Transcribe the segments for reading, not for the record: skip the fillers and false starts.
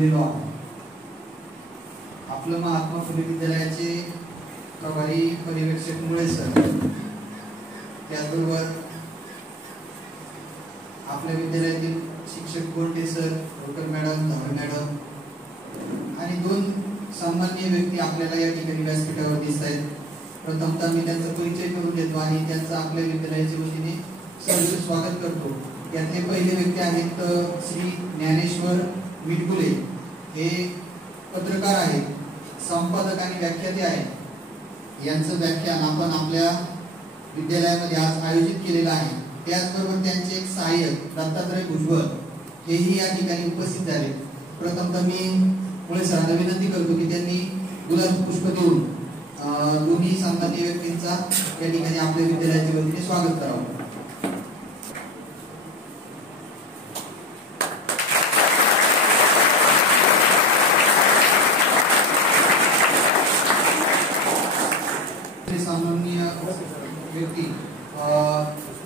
जमलेलो आहोत. आपलं महात्मा फुले विद्यालयाचे प्रभारी पर्यवेक्षक मुळे सर, त्याचबरोबर आपल्या विद्यालयातील शिक्षक Gonte sir, doctor madam, Dhawade madam आणि दोन सामान्य व्यक्ती आपल्याला या ठिकाणी व्यासपीठावर दिसत आहेत. प्रथमतः मी त्यांचा परिचय करून देतो आणि त्यांचं आपल्या विद्यालयाच्या वतीने सहर्ष स्वागत करतो. यातले पहिले व्यक्ती आहेत श्री ज्ञानेश्वर मिटकुले. हे पत्रकार आहेत, संपादक आणि व्याख्याते आहेत. यांचं व्याख्यान आपण आपल्या विद्यालयामध्ये आज आयोजित केलेलं आहे. त्याचबरोबर त्यांचे एक सहाय्यक दत्तात्रय भुजबळ हेही या ठिकाणी उपस्थित झाले. प्रथमतः मी मुळे सरांना विनंती करतो की त्यांनी गुलाब पुष्प देऊन दोन्ही सामान्य व्यक्तींचा या ठिकाणी आपल्या विद्यालयाच्या वतीने स्वागत करावं. सामान्य व्यक्ती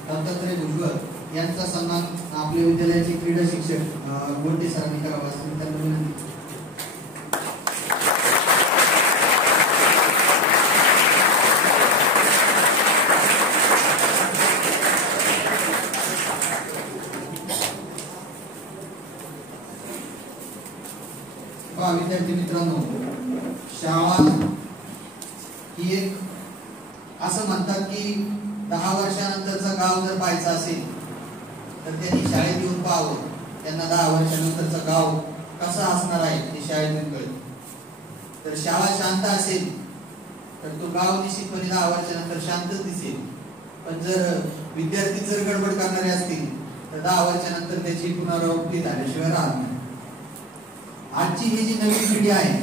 दत्तात्रय भुजबळ यांचा सन्मान आपल्या विद्यालयाचे क्रीडा शिक्षक गोंटे सरांनी करावा असं मी त्यांना विनंती. विद्यार्थी मित्रांनो, शाळा ही एक असं म्हणतात की 10 वर्षानंतरचं गाव जर पाहायचं असेल तर त्यांनी शाळेत येऊन पाहावं. त्यांना 10 वर्षानंतरचं गाव कसं असणार आहे ते शाळेतून कळेल. तर शाळा शांत असेल तर तो गाव निश्चितपणे 10 वर्षानंतर शांतच दिसेल. पण जर विद्यार्थी जर गडबड करणारे असतील तर 10 वर्षानंतर त्याची पुनरावृत्ती झाल्याशिवाय राहत नाही. आजची ही जी नवीन पिढी आहे,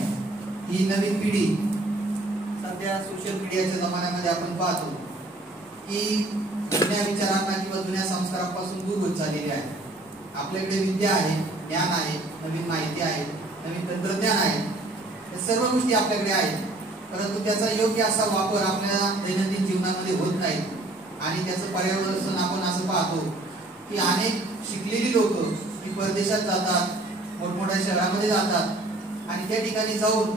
ही नवीन पिढी सध्या सोशल मीडियाच्या जमान्यामध्ये आपण पाहतो की जुन्या विचारांना किंवा जुन्या संस्कारांपासून दूर होत चाललेली आहे. आपल्याकडे विद्या आहे, ज्ञान आहे, नवीन माहिती आहे, नवीन तंत्रज्ञान आहे, या सर्व गोष्टी आपल्याकडे आहेत. परंतु त्याचा योग्य असा वापर आपल्या दैनंदिन जीवनामध्ये होत नाही. आणि त्याचं पर्यावरण आपण असं पाहतो की अनेक शिकलेली लोक ही परदेशात जातात, मोठमोठ्या शहरामध्ये जातात आणि त्या ठिकाणी जाऊन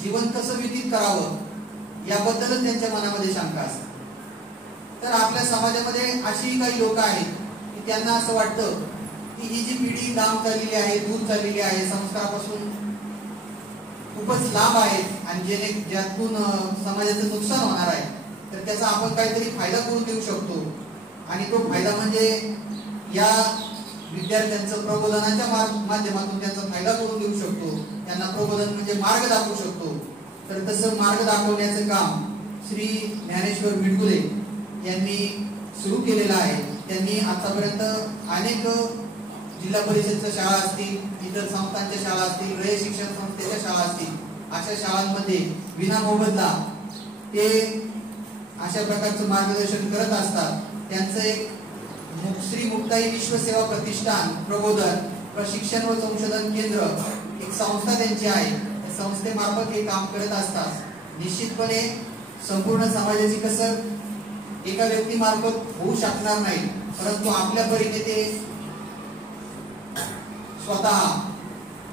जीवन कसं व्यतीत करावं याबद्दलच त्यांच्या मनामध्ये शंका असते. तर आपल्या समाजामध्ये अशी काही लोक आहेत की त्यांना असं वाटतं की ही जी पिढी लांब चाललेली आहे, दूर चाललेली आहे, संस्कारापासून खूपच लांब आहे आणि ज्यातून समाजाचं नुकसान होणार आहे, तर त्याचा आपण काहीतरी फायदा करून देऊ शकतो. आणि तो फायदा म्हणजे या विद्यार्थ्यांचं प्रबोधनाच्या माध्यमातून त्यांचा फायदा करून देऊ शकतो. त्यांना प्रबोधन म्हणजे मार्ग दाखवू शकतो. तर तसं मार्ग दाखवण्याचं काम श्री ज्ञानेश्वर मिटकुले यांनी सुरू केलेलं आहे. त्यांनी आतापर्यंत अनेक जिल्हा परिषदच्या शाळा असतील, इतर संस्थांच्या शाळा असतील, रयत शिक्षण संस्थेच्या शाळा असतील, अशा शाळांमध्ये विना मोबदला ते अशा प्रकारचं मार्गदर्शन करत असतात. त्यांचं एक श्री मुक्ताई विश्वसेवा प्रतिष्ठान प्रबोधन प्रशिक्षण व संशोधन केंद्र एक संस्था त्यांची आहे. संस्थेमार्फत हे काम करत असतात. निश्चितपणे संपूर्ण समाजाची कसर एका व्यक्तीमार्फत होऊ शकणार नाही, परंतु आपल्या परीने ते स्वतः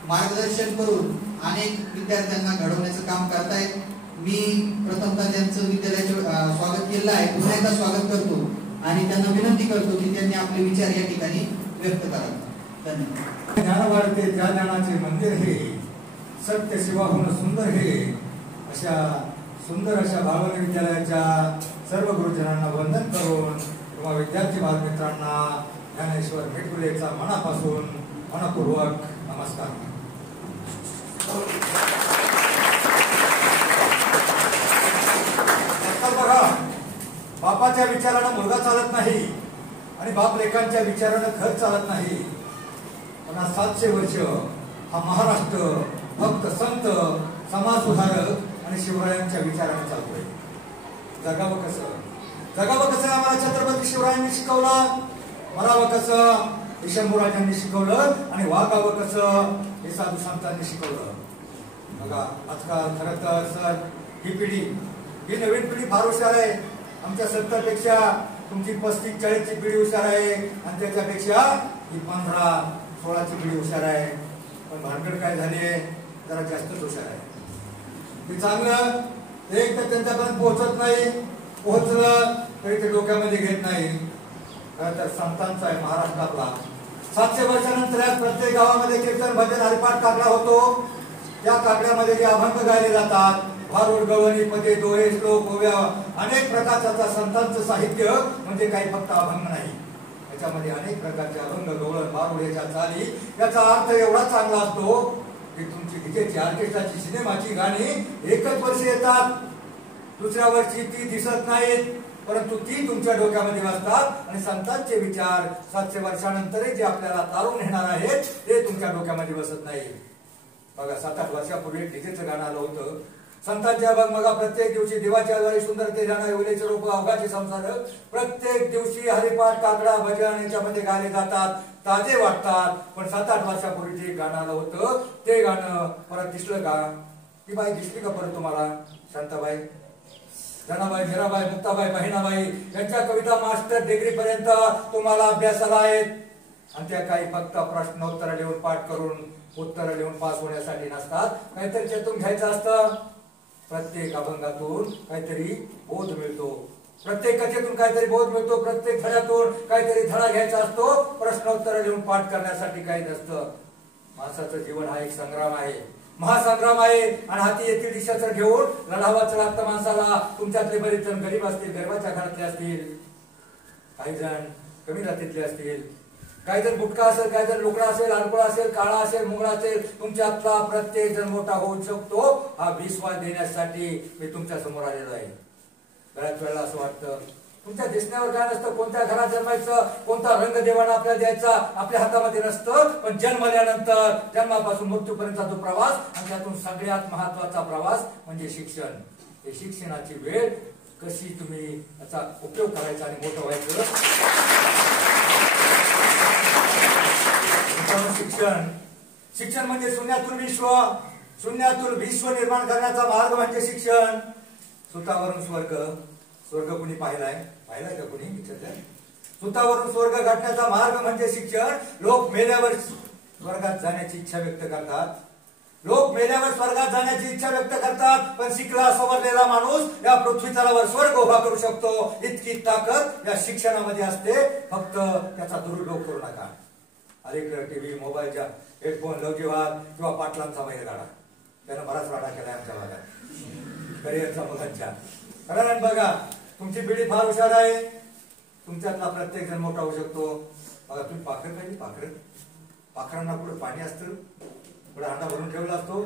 मार्गदर्शन करून अनेक विद्यार्थ्यांना घडवण्याचं काम करतायत. मी प्रथमतः त्यांचं विद्यालयाचं स्वागत केलं आहे, पुन्हा एकदा स्वागत करतो आणि त्यांना विनंती करतो की त्यांनी आपले विचार या ठिकाणी व्यक्त करावे. धन्यवाद. ज्ञान वाढते त्या ज्ञानाचे मंदिर हे, सत्य सेवा होणं सुंदर हे, अशा सुंदर अशा भावना विद्यालयाच्या सर्व गुरुजनांना वंदन करून किंवा विद्यार्थी बालमित्रांना ज्ञानेश्वर मिटकुलेचा मनापासून मनपूर्वक नमस्कार. बघा, बापाच्या विचारानं मुलगा चालत नाही आणि बाप लेकांच्या विचारानं घर चालत नाही. पण 700 वर्ष हा महाराष्ट्र भक्त संत समाज सुधारक आणि शिवरायांच्या विचाराने चालतोय. जगावं कसं आम्हाला छत्रपती शिवरायांनी शिकवलं, मरावं कसं विशंभूराजांनी शिकवलं आणि वागावं कसं हे साधू संतांनी शिकवलं. बघा, आजकाल खरं तर सर ही नवीन पिढी फार हुशार आहे. आमच्या 70पेक्षा तुमची 35-40 ची पिढी हुशार आहे आणि त्याच्यापेक्षा ही 15-16 ची पिढी हुशार आहे. पण भानगड काय झाली आहे, जरा जास्तच हुशार आहे. ते चांगलं एक तर त्यांच्यापर्यंत पोहोचत नाही, पोहोचलं तरी ते डोक्यामध्ये घेत नाही. खरं तर संतांचा आहे महाराष्ट्रातला. 700 वर्षानंतर प्रत्येक गावामध्ये कीर्तन भजन हरिपाठ काकडा होतो. त्या काकड्यामध्ये जे अभंग गायले जातात, भारूड गवळणी पदे दोहे श्लोक ओव्या अनेक प्रकारचा संतांचं साहित्य म्हणजे काही फक्त अभंग नाही. त्याच्यामध्ये अनेक प्रकारचे अभंग गवळण भारूड याच्या चाली, याचा अर्थ एवढा चांगला असतो की तुमची डीजेची ऑर्केस्ट्राची सिनेमाची गाणी एकच वर्षी येतात, दुसऱ्या वर्षी ती दिसत नाहीत, परंतु ती तुमच्या डोक्यामध्ये वाजतात. आणि संतांचे विचार 700 वर्षानंतर जे आपल्याला तारून नेणार आहेत ते तुमच्या डोक्यामध्ये बसत नाही. बघा 7-8 वर्षापूर्वी डीजेचं गाणं आलं होतं. संतांच्या बघा प्रत्येक दिवशी दिवाच्या द्वारे सुंदर ते जाणारे उलेचे रोप अवघाचे संसार, प्रत्येक दिवशी हरिपाठ काकडा भजन याच्यामध्ये गाणे जातात, ताजे वाटतात. पण 7-8 वर्षापूर्वी जे गाणं आलं होतं ते गाणं परत दिसलं का? ती बाई दिसली का परत तुम्हाला? शांताबाई, जनाबाई, मीराबाई, मुक्ताबाई, बहिणाबाई यांच्या कविता मास्टर डिग्री पर्यंत तुम्हाला अभ्यासाला आहेत. आणि त्या काही फक्त प्रश्नोत्तर लिहून पाठ करून उत्तर लिहून पास होण्यासाठी नसतात, काहीतरी त्यातून घ्यायचं असतं. प्रत्येक अभंगातून काहीतरी बोध मिळतो, प्रत्येक कथेतून काहीतरी बोध मिळतो, प्रत्येक धड्यातून काहीतरी धडा घ्यायचा असतो. प्रश्नोत्तर लिहून पाठ करण्यासाठी काही नसतं. माणसाचं जीवन हा एक संग्राम आहे, महासंग्राम आहे. आणि हाती येथील दिशाचं घेऊन लढावाचं लागतं माणसाला. तुमच्यातले बरेच जण गरीब असतील, गरिबाच्या घरातले असतील, काही जण कमी जातीतले असतील, काही जण बुटका असेल, काही जण लोकडा असेल, अडकुळा असेल, काळा असेल, मुंगळा असेल. तुमच्यातला प्रत्येक जण मोठा होऊ शकतो हा विश्वास देण्यासाठी मी तुमच्या समोर आलेलो आहे. बऱ्याच वेळेला असं वाटतं तुमच्या दिसण्यावर काय नसतं, कोणत्या घरात जन्मायचं, कोणता रंग देवाना आपल्याला द्यायचा आपल्या हातामध्ये नसतं. पण जन्मल्यानंतर जन्मापासून मृत्यूपर्यंतचा जो प्रवास आणि त्यातून सगळ्यात महत्वाचा प्रवास म्हणजे शिक्षण. हे शिक्षणाची वेळ कशी तुम्ही याचा उपयोग करायचा आणि मोठं व्हायचं. शिक्षण म्हणजे शून्यातून विश्व निर्माण करण्याचा मार्ग म्हणजे शिक्षण. सुतावरून स्वर्ग कुणी पाहिलाय का कुणी विचारलं? सुतावरून स्वर्ग गाठण्याचा मार्ग म्हणजे शिक्षण. लोक मेल्यावर स्वर्गात जाण्याची इच्छा व्यक्त करतात, पण शिकला सवरलेला माणूस या पृथ्वी तलावर स्वर्ग उभा करू शकतो. इतकी ताकद या शिक्षणामध्ये असते. फक्त त्याचा दुरुपयोग करू नका. अलीकडे टीव्ही, मोबाईलच्या हेडफोन, लवजीवाद किंवा पाटलांचा बैलगाडा त्यानं बराच राडा केलाय आमच्या भागात करिअरच्या मुलांच्या. कारण बघा तुमची पिढी फार हुशार आहे, तुमच्यातला प्रत्येक जण मोठा होऊ शकतो. बघा तुम्ही पाखर पाहिजे, पाखरांना पुढे पाणी असतं, पुढे अंडा भरून ठेवला असतो,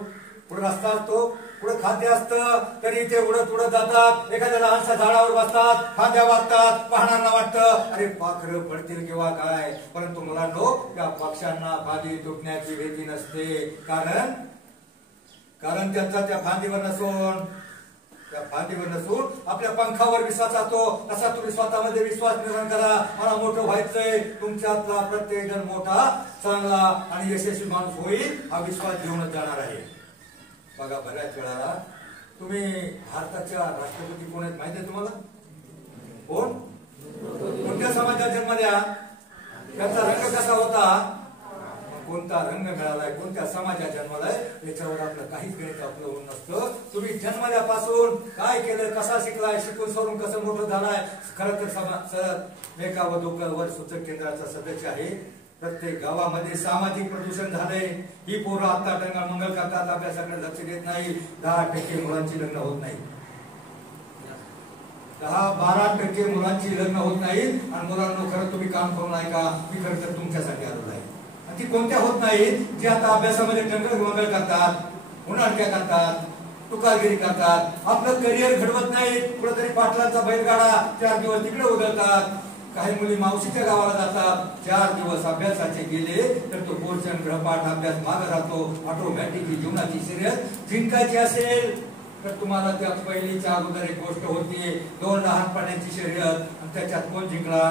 पुढे रस्ता असतो, पुढे खाद्य असतं, तरी ते उडत जातात. एखाद्या लहानशा झाडावर बसतात, खाद्या वागतात, पाहणाऱ्यांना वाटतं अरे पाखरं पडतील किंवा काय. परंतु मुलांनो त्या पक्ष्यांना फांदी तुटण्याची भीती नसते. कारण त्यांचा त्या फांदीवर नसून आपल्या पंखावर विश्वास असतो. असा तुम्ही स्वतःमध्ये विश्वास निर्माण करा. मला मोठं व्हायचंय. तुमच्यातला प्रत्येक जण मोठा, चांगला आणि यशस्वी माणूस होईल हा विश्वास घेऊनच जाणार आहे. बघा बऱ्याच वेळाला तुम्ही भारताच्या राष्ट्रपती कोण आहेत माहिती आहे तुम्हाला? कोण? कोणत्या समाजात जन्मल्या, त्यांचा रंग कसा होता, कोणता रंग मिळालाय, कोणत्या समाजात जन्मलाय याच्यावर आपलं काहीच गणित आपलं होऊन नसतं. तुम्ही जन्मल्यापासून काय केलं, कसा शिकलाय, शिकून सरून कसं मोठं झालाय. खरं तर एका वर सूचक केंद्राचा सदस्य आहे. प्रत्येक गावामध्ये सामाजिक प्रदूषण झालंय. ही पोरं आता टंगा मंगल करतात, अभ्यासाकडे लक्ष देत नाही. 10% मुलांची लग्न होत नाही, 10-12% मुलांची लग्न होत नाहीत. आणि मुलांना खरं तुम्ही काम करून ऐका, मी खरं तर तुमच्यासाठी आलेलो आहे. ती कोणत्या होत नाहीत, जे आता अभ्यासामध्ये टंगल मंगल करतात, उन्हाळक्या करतात, तुकारगिरी करतात, आपलं करिअर घडवत नाहीत. कुठेतरी पाटलांचा बैलगाडा 4 दिवस तिकडे उधळतात. काही मुली मावशीच्या गावाला जातात, 4 दिवस अभ्यासाचे गेले तर तो बोर्डचा ग्रहपाठ अभ्यास मागे राहतो. ऑटोमॅटिक जीवनाची शर्यत जिंकायची असेल तर तुम्हाला त्या पहिलीच्या अगोदर एक गोष्ट होती, 2 लहानपणाची शर्यत. आणि त्याच्यात कोण जिंकला?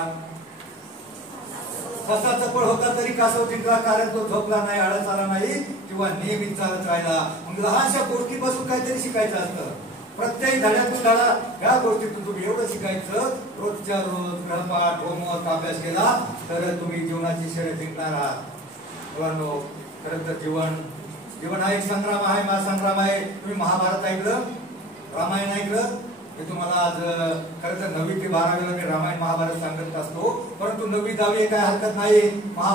कसा चपळ होता तरी कासव जिंकला, कारण तो झोपला नाही, आळस आला नाही किंवा नियमित चालत राहिला. मग लहानशा गोष्टीपासून काहीतरी शिकायचं असतं. प्रत्येक धड्यातून धडा या गोष्टीतून तुम्ही एवढं शिकायचं, रोजच्या रोज ग्रहपाठ, होमवर्क, अभ्यास केला तर तुम्ही जीवनाची शर्यत जिंकणार आहात. मुलांनो, खरं तर जीवन हा एक संग्राम आहे, महासंग्राम आहे. तुम्ही महाभारत ऐकलं, रामायण ऐकलं. मी तुम्हाला आज खरं तर 9वी ते 12वीला मी रामायण महाभारत सांगत असतो, परंतु 9वी 10वी काय हरकत नाही.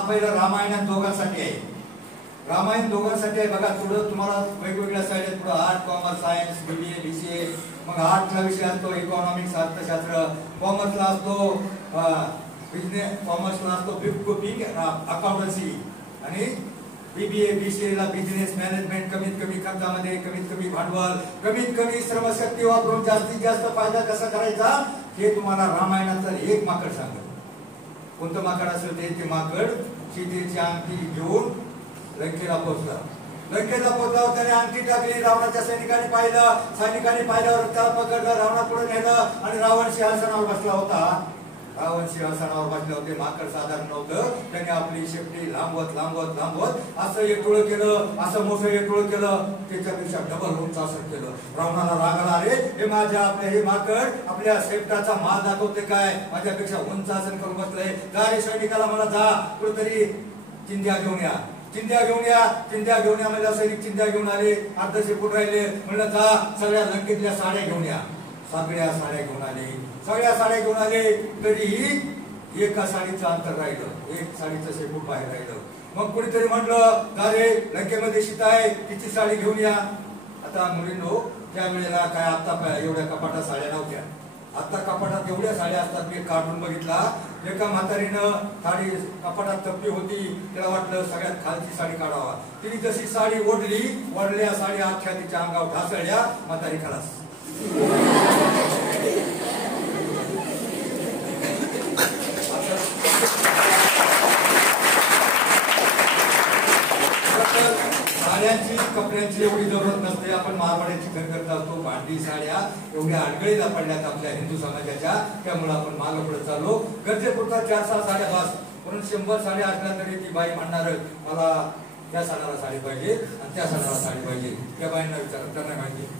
पहिलं रामायण दोघांसाठी आहे. रामायण दोघांसाठी आहे. बघा, थोडं तुम्हाला वेगवेगळ्या साईड आहेत. पुढे art, commerce, science, BBA, BCA. मग आर्टला विषय असतो इकॉनॉमिक्स, अर्थशास्त्र. कॉमर्सला असतो बिझनेस, कॉमर्सला असतो बुककीपिंग, अकाउंटन्सी. आणि BBA, BCA ला बिझनेस मॅनेजमेंट. कमीत कमी खर्चामध्ये कमीत कमी भांडवल, कमीत कमी श्रमशक्ती वापरून जास्तीत जास्त फायदा कसा करायचा हे तुम्हाला रामायणाचं एक माकड सांगत. कोणतं माकड असेल ते माकड सीतेची अंगठी घेऊन लंकेला पोहोचला. लंकेला पोहोचल्यावर त्याने अंगठी टाकली. रावणाच्या सैनिकांनी पाहिल्यावर त्याला पकडलं, रावणापुढे नेलं आणि रावण सिंहासनावर बसला होता. रावण सिंहासनावर बसले होते. माकड साधारण नव्हतं. त्याने आपली शेपटी लांबवत लांबवत लांबवत असं एकटोळ केलं, असं मोठं एकटोळ केलं, त्याच्यापेक्षा डबल उंच असं केलं. रावणाला राग आला, अरे हे माकड आपल्या शेपटाचा माल दाखवते काय, माझ्यापेक्षा उंच आसन करून बसलंय. जा रे सैनिकाला, मला जा कुठेतरी चिंध्या घेऊन या. चिंध्या घेऊन या म्हणजे सैनिक चिंध्या घेऊन आले. अर्ध शेपूट राहिले. म्हणलं जा सगळ्या लंकेतल्या साड्या घेऊन या. सगळ्या साड्या घेऊन आले. तरीही एका साडीचं अंतर राहिलं, एक साडीचं शेपूट बाहेर राहिलं. मग कुणीतरी म्हटलं, जा रे लंकेमध्ये सीता आहे, तिची साडी घेऊन या. आता मुलींनो, त्या वेळेला काय आता एवढ्या कपाटात साड्या नव्हत्या. आता कपाटात एवढ्या साड्या असतात. मी कार्टून बघितला, एका म्हातारीनं साडी कपाटात तप्पी होती. त्याला वाटलं सगळ्यात खालची साडी काढावा. तिने जशी साडी ओढल्या साडी अख्ख्या तिच्या अंगावर ढासळल्या. म्हातारी खलास. साड्यांची कपड्यांची एवढी जरूरत नसते. आपण मारवाड्याची घर करत असतो. भांडी साड्या एवढ्या अडगळीला पडल्यात आपल्या हिंदू समाजाच्या, त्यामुळे आपण मागे पुढे चाललो. गरजेपुरता 4-6 साड्या बस. पण 100 साड्या असल्या तरी ती बाई म्हणणार, मला त्या सणाला साडी पाहिजे आणि त्या सणाला साडी पाहिजे. त्या बाईंना विचारत त्यांना माहिती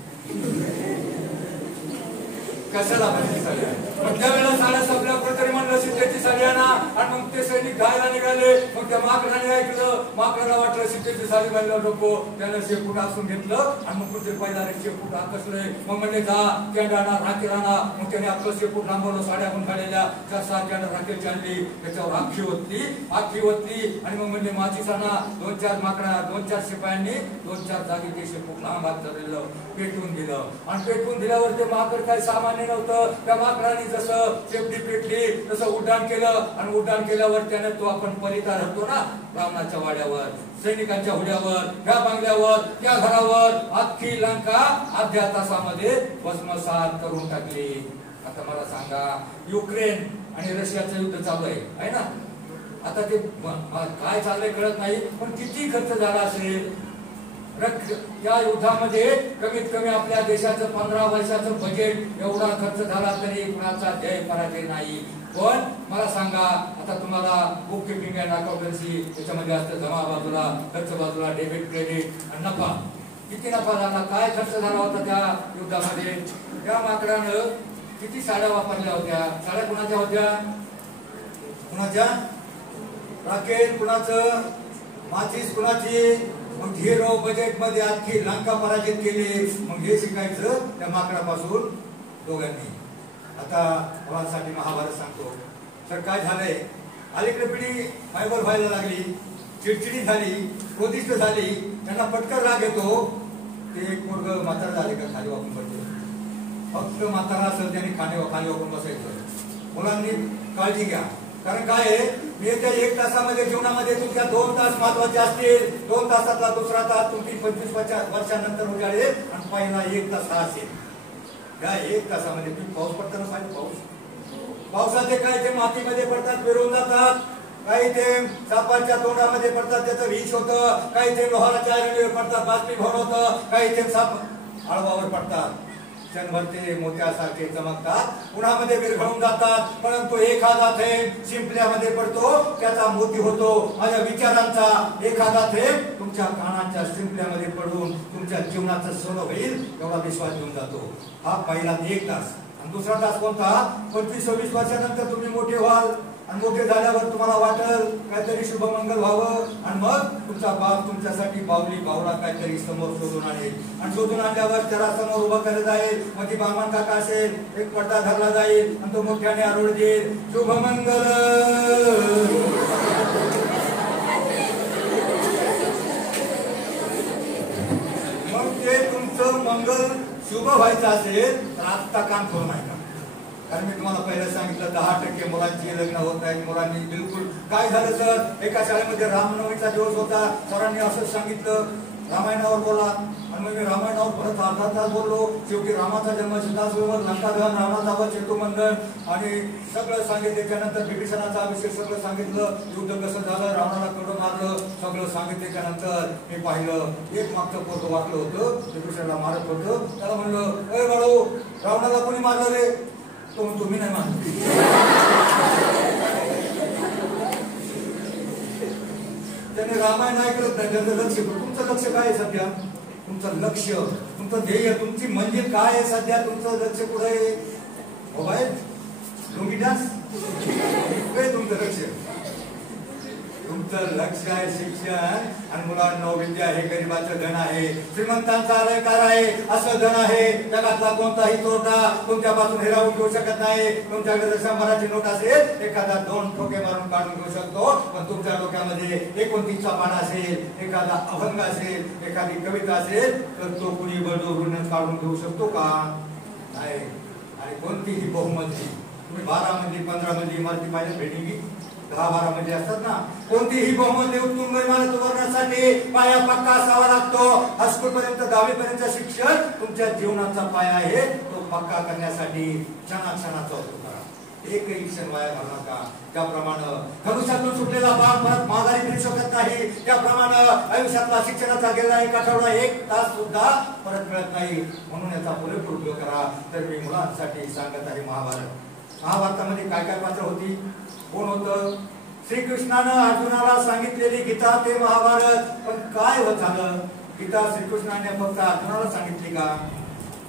कशाला पाहिजे साड्या. मग त्यावेळेला साड्या संपल्या, कुठेतरी म्हणलं सीतेची साडी आणा. आणि मग ते सैनिक गायला निघाले. मग त्या माकडाने ऐकलं. माकडाला वाटलं सीतेची साडी बांधला नको. त्यानं शेपूट आसून घेतलं आणि मग कुठे पहिला शेपूट आकसले. मग म्हणले जा कॅन्ड आणा, राखेल आणा. मग त्याने आपलं शेपूट लांबवलं. साड्या पण काढलेल्या 4-6 कॅन्ड राखेलची आणली. त्याच्यावर आखी ओतली आणि मग म्हणले माचीस आणा. 2-4 माकडा, 2-4 शिपायांनी 2-4 जागी ते शेपूट लांब हात धरलेलं पेटवून दिलं. आणि पेटवून दिल्यावर ते माकड काय सामान्य नव्हतं. त्या माकडाने जसं शेपटी पेटली तसं उड्डाण केलं. आणि उड्डाण केल्यावर त्याने तो आपण पलिता राहतो ना, रावणाच्या वाड्यावर, सैनिकांच्या हुड्यावर, त्या बंगल्यावर, त्या घरावर अख्खी लंका अर्ध्या तासामध्ये भस्मसात करून टाकली. आता मला सांगा, युक्रेन आणि रशियाचं युद्ध चालू आहे ना. आता ते काय चाललंय कळत नाही, पण किती खर्च झाला असेल या युद्धामध्ये. कमीत कमी आपल्या देशाचं 15 वर्षाचं बजेट एवढा खर्च झाला तरी कुणाचा जय पराजय नाही. पण मला सांगा, आता तुम्हाला बुक किपिंग अँड अकाउंटन्सी त्याच्यामध्ये असतं, जमा बाजूला, खर्च बाजूला, डेबिट क्रेडिट आणि नफा. किती नफा झाला, काय खर्च झाला होता त्या युद्धामध्ये. त्या माकडानं किती साड्या वापरल्या होत्या. साड्या कुणाच्या होत्या, कुणाच्या, राखेल कुणाचं, माचीस कुणाची. मग 0 बजेट मध्ये अख्खी लंका पराजित केली. मग हे शिकायचं त्या माकडापासून दोघांनी. आता मुलांसाठी महाभारत सांगतो. तर काय झालंय, अलीकडे पिढी फायबर व्हायला लागली, चिडचिडी झाली, क्रोधिष्ठ झाली. त्यांना पटकन राग येतो. ते एक मुलगा म्हातारा झाले का खाली वाकून पडतो. फक्त म्हातारा असेल त्याने खाली वाकून बसायचं. मुलांनी काळजी घ्या, कारण काय आहे, येत्या 1 तासामध्ये जीवनामध्ये तुमच्या 2 तास महत्वाचे असतील. 2 तासातला दुसरा तास तुमची 25 वर्षानंतर उजाडेल आणि पहिला 1 तास हा असेल. या 1 तासामध्ये तुम्ही पाऊस पडताना पाहिजे. पावसाचे काही ते मातीमध्ये पडतात, विरून जातात. काही ते सापाच्या तोंडामध्ये पडतात, त्याचं विष होतं. काही ते लोहाराच्या आयरनवर पडतात, बाष्पीभवन होतं. काही ते साप आळवावर पडतात, क्षणभर ते मोत्यासारखे चमकतात, उन्हामध्ये विरघळून जातात. परंतु एखादा थेंब शिंपल्यामध्ये पडतो, त्याचा मोती होतो. माझ्या विचारांचा एखादा थेंब तुमच्या कानाच्या शिंपल्यामध्ये पडून तुमच्या जीवनाचं सोनं होईल एवढा विश्वास घेऊन जातो. हा पहिला 1 तास. आणि दुसरा तास कोणता, 25-26 वर्षानंतर तुम्ही मोठे व्हाल. आणि मोठे झाल्यावर तुम्हाला वाटेल काहीतरी शुभमंगल व्हावं, आणि मग तुमचा बाप तुमच्यासाठी बावली बावळा काहीतरी समोर शोधून आणेल, आणि शोधून आणल्यावर त्याला समोर उभं केलं जाईल. मग ती बामण काका असेल, एक पडदा धरला जाईल आणि तो मोठ्याने आरोळ देईल, शुभमंगल. मग ते तुमचं मंगल शुभ व्हायचं असेल तर आत्ता काम करू नका. कारण मी तुम्हाला पहिलं सांगितलं 10% मुलांची लग्न होत नाहीत. मुलांनी बिलकुल काय झालं सर, एका शाळेमध्ये रामनवमीचा दिवस होता, सरांनी असं सांगितलं रामायणावर बोला, आणि मग मी रामायणावर परत अर्धा तास बोललो. शेवटी रामाचा जन्म सीतासोबत लंकादहन, रावणाचा वध, सेतुबंधन आणि सगळं सांगितलं. त्याच्यानंतर विभीषणाचा अभिषेक सगळं सांगितलं, युद्ध कसं झालं, रावणाला कडं मारलं, सगळं सांगितलं. त्याच्यानंतर मी पाहिलं एक मागचं पोरगं वाकलं होतं, विभीषणाला मारत होतं. त्याला म्हणलं, अरे बाळू, रावणाला कोणी मारलं रे? तो तुम्ही नाही मारलं. त्याने रामायण ऐकलं नाही, त्याचं लक्ष. तुमचं लक्ष काय आहे सध्या? तुमचं लक्ष, तुमचं ध्येय, तुमची मंजिल काय आहे सध्या? तुमचं लक्ष कुठे आहे? मोबाईल, लुंगी डान्स, तुमचं लक्ष. तुमचं लक्ष आहे शिक्षण, आणि मुलांना विद्या हे गरिबाचं धन आहे, श्रीमंतांचा अलंकार आहे, असं धन आहे. जगातला कोणताही तोटा तुमच्यापासून हिरावून घेऊ शकत नाही. तुमच्याकडे 100ची नोट असेल, एखादा 2 ठोके मारून काढून घेऊ शकतो, पण तुमच्या डोक्यामध्ये 29चा पान असेल, एखादा अभंग असेल, एखादी कविता असेल, तर तो कुणी बळजबरीने काढून घेऊ शकतो का? नाही. आणि कोणतीही बहुमजली, तुम्ही 12 मजली 15 मजली इमारती पाहिजे, बिल्डिंग 10-12 मजली असतात ना, कोणतीही बहुमजली उत्तुंग इमारत उभारण्यासाठी पाया पक्का असावा लागतो. हायस्कूल पर्यंत 10वी पर्यंत शिक्षण तुमच्या जीवनाचा पाया आहे. तो पक्का करण्यासाठी क्षणाक्षणाचा उपयोग करा, एकही क्षण वाया घालू नका. त्याप्रमाणे खडूशातून सुटलेला बाण परत माघारी फिरू शकत नाही, त्याप्रमाणे आयुष्यातला शिक्षणाचा गेला 1 आठवडा 1 तास सुद्धा परत मिळत नाही. म्हणून याचा पुरेपूर उपयोग करा. तर मी मुलांसाठी सांगत आहे महाभारतामध्ये काय काय पात्र होती, कोण होतं? श्रीकृष्णानं अर्जुनाला सांगितलेली गीता ते महाभारत. पण काय होत झालं? गीता श्रीकृष्णाने फक्त अर्जुनाला सांगितली का?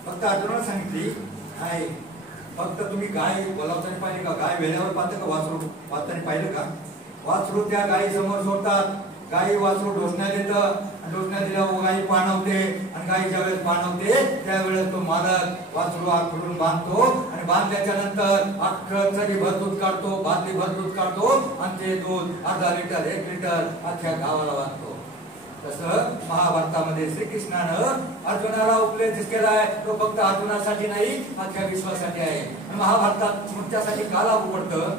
फक्त अर्जुनाला सांगितली नाही. फक्त तुम्ही गाय बोलावताना पाहिली का? गाय वेळेवर पाहतं का? वासरू पाहताना पाहिलं का? वासरू त्या गायी समोर सोडतात, गायी वासरू ढोसण्यात येतं, ढोसण्यात दिल्यावर गायी पाणवते, आणि गायी ज्यावेळेस पाणवते त्यावेळेस तो मालक वासरू आत फुटून बांधतो, आणि बांधल्याच्या नंतर अख्खं चरी भर दूध काढतो, बादली भर दूध काढतो, आणि ते दूध अर्धा लिटर 1 लिटर अख्ख्या गावाला वाटतो. तसं महाभारतामध्ये श्रीकृष्णानं अर्जुनाला उपदेश केलाय. तो फक्त अर्जुनासाठी नाही, अख्ख्या विश्वासाठी आहे. महाभारतात तुमच्यासाठी का लागू पडतं?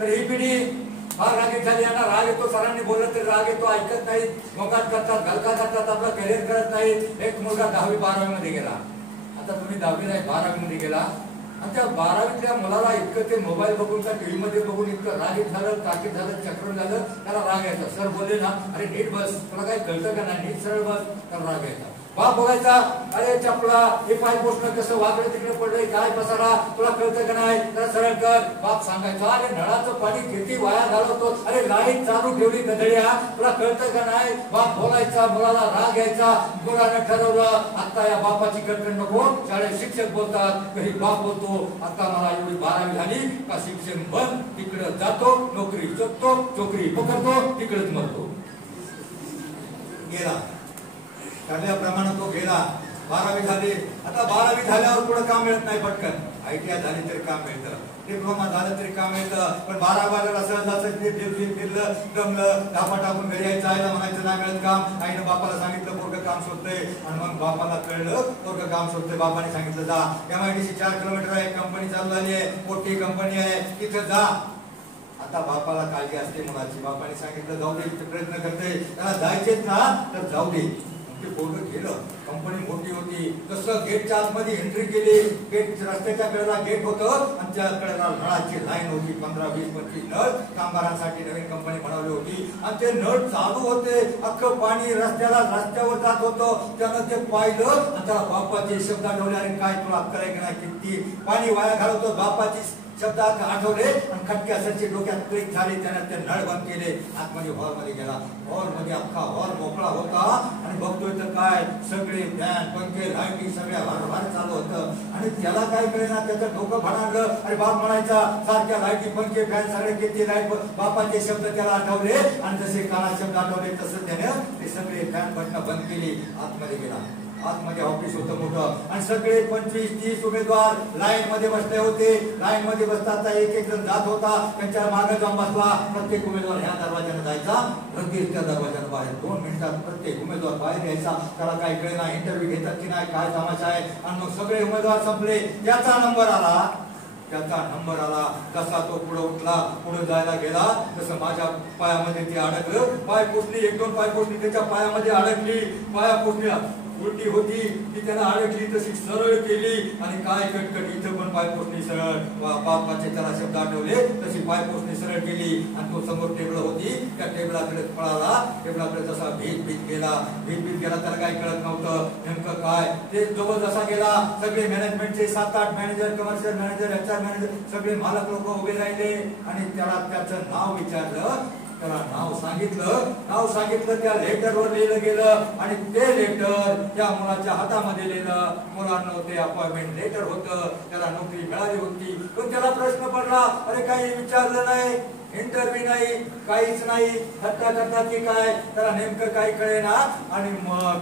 तर ही पिढी फार रागीत झाली. यांना राग येतो, सरांनी बोललं तरी राग येतो, ऐकत नाही, मोकाट करतात, गलका करतात, आपलं करिअर करत नाही. एक मुलगा 10वी-12वी मध्ये गेला. आता तुम्ही 10वी नाही 12वी मध्ये गेला, आणि त्या 12वीतल्या मुलाला इतकं ते मोबाईल बघून का टीव्ही मध्ये बघून इतकं रागीत झालं, ताकीद झालं, चक्र झालं, त्याला राग यायचा. सर बोलले ना, अरे नीट बस, तुला काही कळतं का नाही, नीट सरळ बस, त्याला राग यायचा. बाप बोलायचा, अरे चपला, हे पाय पोषण कसं वाकडे तिकडे पडलंय, काय पसारा, तुला कळतं का नाही, त्याला सरळ कर. बाप सांगायचा, अरे नळाचं पाणी किती वाया घालवतो, अरे लाईट चालू ठेवली गधड्या, तुला कळतं का नाही. बाप बोलायचा, मुलाला राग यायचा. मुलाने ठरवलं, आता या बापाची कटकट नको. शाळेत शिक्षक बोलतात, घरी बाप बोलतो, आता मला एवढी 12वी झाली का शिक्षण बंद, तिकडं जातो, नोकरी शोधतो, चोकरी पकडतो, तिकडेच मरतो. गेला ठरल्याप्रमाणे तो गेला. 12वी झाली. आता 12वी झाल्यावर पुढे काम मिळत नाही पटकन. ITI झाली तरी काम मिळतं, डिप्लोमा झालं तरी काम मिळतं, पण 12 सहज फिरलं, जमलं, धापा टाकून घरी यायचं. आईला म्हणायचं नाही मिळत काम. आईनं बापाला सांगितलं पोरगं काम शोधतंय, आणि मग बापाला कळलं पोरगं काम शोधतंय. बापाने सांगितलं जा, MIDC 4 किलोमीटर आहे, कंपनी चालू झाली आहे, मोठी कंपनी आहे, तिथे जा. आता बापाला काळजी असते मुलाची. बापाने सांगितलं जाऊ दे, प्रयत्न करते, त्याला जायचेच ना तर जाऊ दे. ते पोरगं गेलं. कंपनी मोठी होती. तसं गेटच्या आतमध्ये एंट्री केली. गेट रस्त्याच्या कडेला गेट होतं, आणि त्या कडेला नळाची लाईन होती. 15, 20, 25 नळ कामगारांसाठी नवीन कंपनी बनवली होती, आणि ते नळ चालू होते. अख्खं पाणी रस्त्यावर जात होतं. त्यानं ते पाहिलं, आणि त्याला बापाचे शब्द आठवले, अरे काय तुला अक्कल आहे की नाही, किती पाणी वाया घालवतो. बापाची शब्द आठवले आणि खटक्यासारखे डोक्यात क्लिक झाले. त्याने ते नळ बंद केले. आतमध्ये हॉलमध्ये गेला. हॉलमध्ये अख्खा हॉल मोकळा होता आणि बघतोय तर काय सगळे फॅन पंखे लाईटी सगळ्या भरभर चालू होतं. आणि त्याला काय कळेना, त्याचं डोकं भडाडलं. आणि बाप म्हणायचा सारख्या लाईटी पंखे फॅन सगळे किती लाईट. बापाचे शब्द त्याला आठवले आणि जसे काना शब्द आठवले तसं त्याने ते सगळे फॅन बटणं बंद केली. आतमध्ये गेला. आतमध्ये ऑफिस होतं मोठं आणि सगळे 25-30 उमेदवार लाईन मध्ये बसले होते. लाईन मध्ये बसता एक एक जण जात होता. त्यांच्या मागे जाऊन बसला. प्रत्येक उमेदवार ह्या दरवाजाने जायचा, लगेच त्या दरवाजाने बाहेर 2 मिनिटात प्रत्येक उमेदवार बाहेर यायचा. त्याला काही कळेना इंटरव्ह्यू घेतात की नाही, काय तमाशा आहे. आणि मग सगळे उमेदवार संपले. त्याचा नंबर आला. जसा तो पुढे उठला, पुढे जायला गेला, तसं माझ्या पायामध्ये ते अडकलं. पायपुसणी 1-2 पायपुसणी त्याच्या पायामध्ये अडकली. पायपुसणी उलटी होती ती त्याला अडकली, तशी सरळ केली. आणि काय कटकट इथं पण पायपोसणी सरळ. बापाचे त्याला शब्द आठवले तशी पायपोसणी सरळ केली. आणि तो समोर टेबल होती, त्या टेबलाकडे पळाला. टेबलाकडे जसा भीत गेला. त्याला काही कळत नव्हतं नेमकं काय. ते जवळ जसा गेला, सगळे मॅनेजमेंटचे 7-8 manager, commercial manager, HR manager, सगळे मालक लोक उभे राहिले. आणि त्याला त्याचं नाव विचारलं. त्याला नाव सांगितलं. त्या लेटरवर लिहिलं गेलं. आणि ते लेटर त्या मुलाच्या हातामध्ये लिहिलं. मुलांना ते अपॉइंटमेंट लेटर होतं. त्याला नोकरी मिळाली होती. पण त्याला प्रश्न पडला, अरे काही विचारलं नाही, इंटरव्ह्यू नाही, काहीच नाही, हत्या करतात की काय. त्याला नेमकं काही कळेना. आणि मग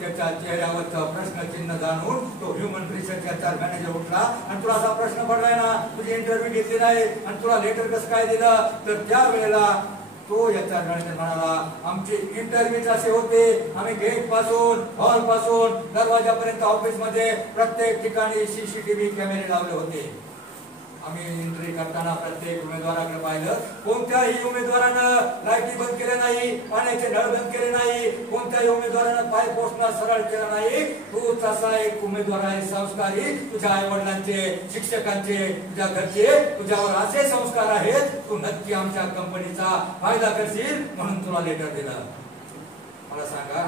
त्याच्या चेहऱ्यावरचं प्रश्नचिन्ह जाणून तो ह्युमन रिसोर्स HR मॅनेजर उठला. आणि तुला असा प्रश्न पडलाय ना, तुझी इंटरव्ह्यू घेतली नाही आणि तुला लेटर कसं काय दिलं. तर त्यावेळेला तो HR मॅनेजर म्हणाला, आमचे इंटरव्ह्यूज असे होते, आम्ही गेट पासून, हॉल पासून, दरवाजापर्यंत ऑफिस मध्ये प्रत्येक ठिकाणी CCTV कॅमेरे लावले होते. आम्ही एंट्री करताना प्रत्येक उमेदवाराकडे पाहिलं. कोणत्याही उमेदवारानं लाईटी बंद केल्या नाही, पाण्याचे नळ बंद केले नाही, कोणत्याही उमेदवारानं पाय पोचणं सरळ केलं नाही. तूच असा एक उमेदवार आहे संस्कारी. तुझ्या आई वडिलांचे, शिक्षकांचे, तुझ्या घरचे तुझ्यावर असे संस्कार आहेत. तू नक्की आमच्या कंपनीचा फायदा करशील म्हणून तुला लेटर दिलं. मला सांगा,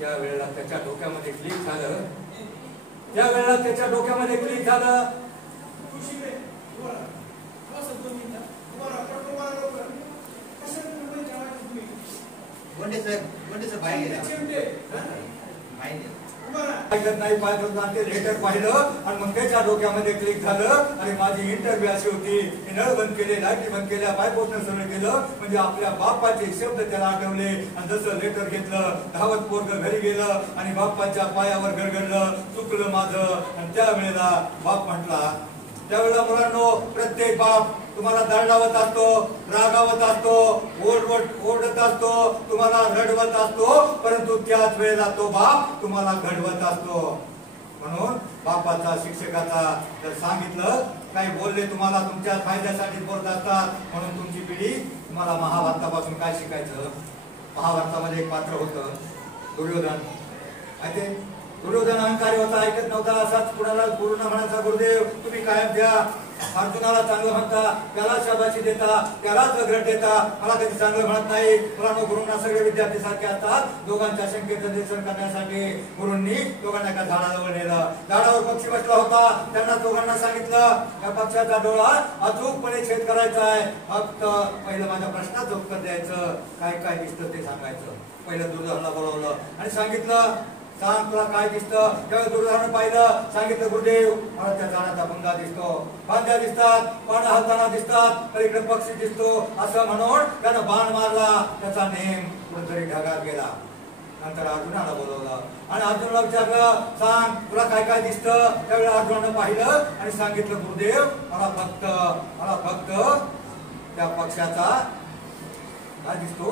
त्या वेळेला त्याच्या डोक्यामध्ये क्लिक झालं. लेटर पाहिलं आणि मग त्याच्या डोक्यामध्ये क्लिक झालं. आणि माझी इंटरव्ह्यू अशी होती, नळ बंद केले, लाईटी बंद केल्या, पायपोसणं सरळ केलं. म्हणजे आपल्या बापाचे शब्द त्याला आठवले. आणि जसं लेटर घेतलं, धावत पोरगं घरी गेलं आणि बापाच्या पायावर गडगडलं, चुकलं माझं. आणि त्यावेळेला बाप म्हटला, त्यावेळेला मुलांनो, प्रत्येक बाप तुम्हाला दरडावत असतो, रागावत असतो, ओरडत असतो, तुम्हाला रडवत असतो. परंतु त्याच वेळेला तो बाप तुम्हाला घडवत असतो. म्हणून बापाचा, शिक्षकाचा जर सांगितलं, काही बोलले तुम्हाला तुमच्या फायद्यासाठी बोलत असतात. म्हणून तुमची पिढी तुम्हाला महाभारतापासून काय शिकायचं. महाभारतामध्ये एक पात्र होतं दुर्योधन. दुर्योधन अहंकारी होता, ऐकत नव्हता. असाच कुणाला गुरुना म्हणायचा, गुरुदेव तुम्ही कायम द्या. अर्जुनाला चांगलं म्हणता, त्याला शाबाशी देता, त्यालाच अग्रट देता, मला कधी चांगलं म्हणत नाही. मुलांना गुरुंना सगळे विद्यार्थी सारखे असतात. दोघांच्या शंकेचं निरसन करण्यासाठी गुरूंनी दोघांना एका झाडाजवळ नेलं. झाडावर पक्षी बसला होता. त्यांना दोघांना सांगितलं, त्या पक्षाचा डोळा अचूकपणे छेद करायचा आहे. फक्त पहिलं माझ्या प्रश्नाचं उत्तर द्यायचं, काय काय दिसतं ते सांगायचं. पहिलं दुर्योधनाला बोलावलं आणि सांगितलं, सांग तुला काय दिसतं. त्यावेळी दुर्योधनानं पाहिलं, सांगितलं, गुरुदेव मला त्या झाडाचा बुंदा दिसतो, फांद्या दिसतात, पानं हलताना दिसतात, पलीकडे पक्षी दिसतो. असं म्हणून त्यानं बाण मारला. त्याचा नेम कुठेतरी ढगात गेला. नंतर अर्जुनाला बोलवलं आणि अर्जुनाला विचारलं, सांग तुला काय काय दिसतं. त्यावेळी अर्जुनानं पाहिलं आणि सांगितलं, गुरुदेव मला फक्त त्या पक्षाचा काय दिसतो,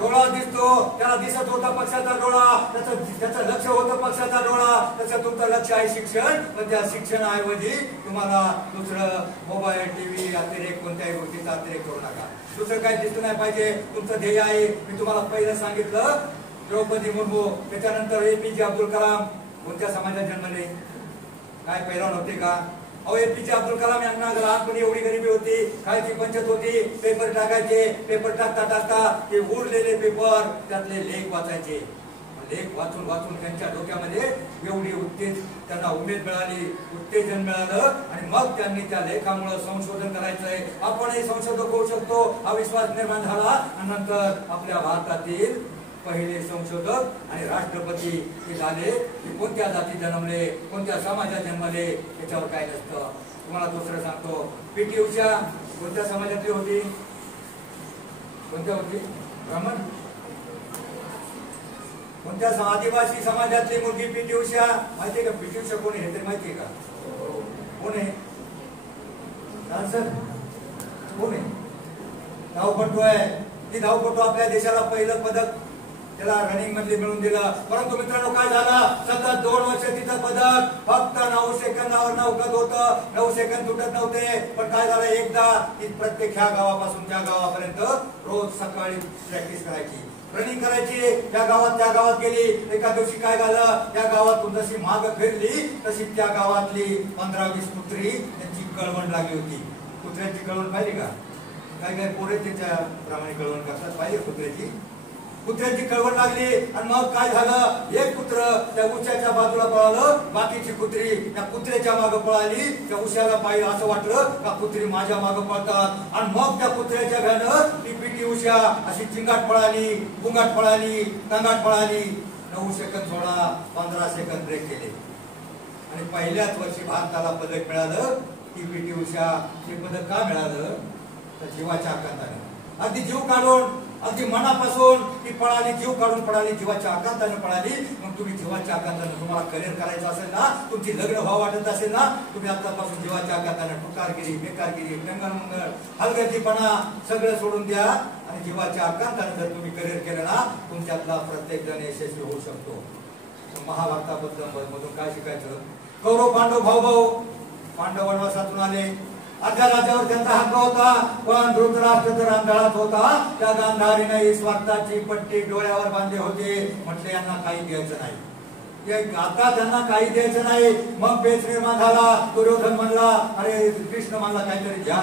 डोळा दिसतो. त्याला दिसत होता पक्षाचा डोळा, त्याचं लक्ष होतं पक्षाचा डोळा. त्याचं तुमचं लक्ष आहे शिक्षण. पण त्या शिक्षणाऐवजी तुम्हाला दुसरं मोबाईल, टीव्ही, अतिरेक, कोणत्याही गोष्टीचा अतिरेक करू नका. दुसरं काही दिसलं नाही पाहिजे. तुमचं ध्येय आहे. मी तुम्हाला पहिलं सांगितलं, द्रौपदी मुर्मू, त्याच्यानंतर APJ अब्दुल कलाम कोणत्या समाजात जन्मले, काय पैलवान होते का. APJ अब्दुल कलाम यांना लहानपणी एवढी गरिबी होती, खायची पंचायत होती, पेपर टाकायचे, पेपर टाकता ते उरलेले पेपर त्यातले लेख वाचायचे. लेख वाचून वाचून त्यांच्या डोक्यामध्ये एवढी त्यांना उमेद मिळाली, उत्तेजन मिळालं आणि मग त्यांनी त्या लेखामुळे संशोधन करायचंय, आपणही संशोधक होऊ शकतो हा विश्वास निर्माण झाला आणि नंतर आपल्या भारतातील पहिले संशोधक आणि राष्ट्रपती हे झाले की कोणत्या जाती जन्मले, कोणत्या समाजात जन्मले याच्यावर काय नसतं. तुम्हाला दुसरं सांगतो, पी.टी. उषा कोणत्या समाजातली होती? कोणत्या होती? ब्राह्मण. कोणत्या आदिवासी समाजातली मुलगी पी.टी. उषा? माहितीये का पी.टी. उषा कोण आहे हे तरी माहितीये का? कोण आहे? डान्सर कोण आहे? धावपटू आहे. ती धावपटू आपल्या देशाला पहिलं पदक त्याला रनिंग मध्ये मिळून दिलं. परंतु मित्रांनो काय झालं, सतत 2 वर्ष तिथं पदक फक्त 9 सेकंदावर नौकत होतं, 9 सेकंद तुटत नव्हते. पण काय झालं, एकदा ती प्रत्येक ह्या गावापासून त्या गावापर्यंत रोज सकाळी प्रॅक्टिस करायची, रनिंग करायची. त्या गावात गेली. एका दिवशी काय झालं, त्या गावातून जशी माग फिरली तशी त्या गावातली 15-20 कुत्री त्यांची कळवण लागली होती. कुत्र्याची कळवण पाहिली का? काय पोरे त्याच्या प्रमाणे कळवण करतात, पाहिजे कुत्र्याची कळवण लागली. आणि मग काय झालं, एक कुत्र त्या उशाच्या बाजूला पळालं, बाकीची कुत्री त्या कुत्र्याच्या मागे पळाली. त्या उशाला पाहिलं, असं वाटलं का कुत्री माझ्या मागे पळतात. आणि मग त्या कुत्र्याच्या भ्यानं ती पी.टी. उषा अशी चिंगाट पळाली, पुंगाट पळाली, तंगाट पळाली. 9 सेकंद सोडा, 15 सेकंद ब्रेक केले आणि पहिल्याच वर्षी भारताला पदक मिळालं. ती पी.टी. उषा हे पदक का मिळालं, तर जीवाच्या आकांताने, अगदी जीव काढून, अगदी मनापासून ती पळाली, जीव काढून पळाली, जीवाच्या आकांताने पळाली. मग तुम्ही जीवाच्या आकांताने तुम्हाला करिअर करायचं असेल ना, तुमची लग्न व्हावं वाटत असेल ना, तुम्ही आतापासून जीवाच्या आकांताने टुकारगिरी, बेकारगिरी, टंगळमंगळ, हलगर्जीपणा सगळं सोडून द्या आणि जीवाच्या आकांताने जर तुम्ही करिअर केलं ना, तुमच्यातला प्रत्येक जण यशस्वी होऊ शकतो. महाभारताबद्दल मधून काय शिकायचं, कौरव पांडव भाऊ पांडव वनवासातून आले, अर्ध्या राज्यावर त्यांचा हक्क होता, पण धृतराष्ट्र तर आंधळाच होता. त्या गांधारीने स्वार्थाची पट्टी डोळ्यावर बांधले होते. म्हटले यांना काही द्यायचं नाही, आता त्यांना काही द्यायचं नाही. मग पेच निर्माण झाला. दुर्योधन म्हणला, अरे कृष्ण म्हणला काहीतरी द्या.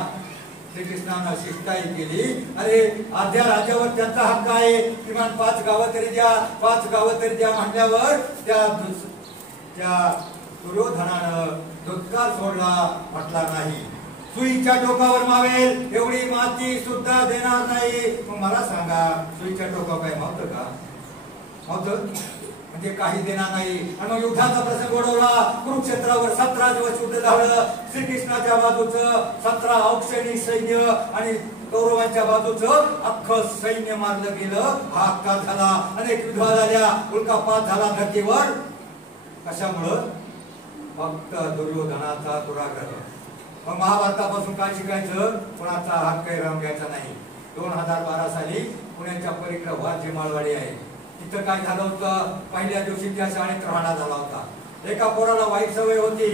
श्रीकृष्णानं शिष्टाई केली, अरे अर्ध्या राज्यावर त्यांचा हक्क आहे, किमान 5 गावं तरी द्या, 5 गावं तरी द्या म्हटल्यावर त्या दुर्योधनानं दुत्कार सोडला, म्हटला नाही, सुईच्या टोकावर मावेल एवढी माती सुद्धा देणार नाही. मग मला सांगा, सुईच्या टोकावर काय मावतं का? मावतं म्हणजे काही देणार नाही. आणि मग युद्धाचा प्रसंग ओढवला. कुरुक्षेत्रावर 17 दिवस युद्ध झालं. श्रीकृष्णाच्या बाजूचं 17 औक्षणी सैन्य आणि कौरवांच्या बाजूचं अख्खं सैन्य मारलं गेलं. हा अक्का झाला. अनेक युद्ध झाल्या, उल्कापात झाला धरतीवर. कशामुळं? फक्त दुर्योधनाचा दुराग्रह. मग महाभारतापासून काय शिकायचं, कोणाचा हक्क राहून घ्यायचा नाही. 2012 साली पुण्याच्या पलीकडे वाघ माळवाडी आहे, तिथं काय झालं होतं, पहिल्या दिवशी त्या शाळेत राहणा झाला होता. एका पोराला वाईट सवय होती.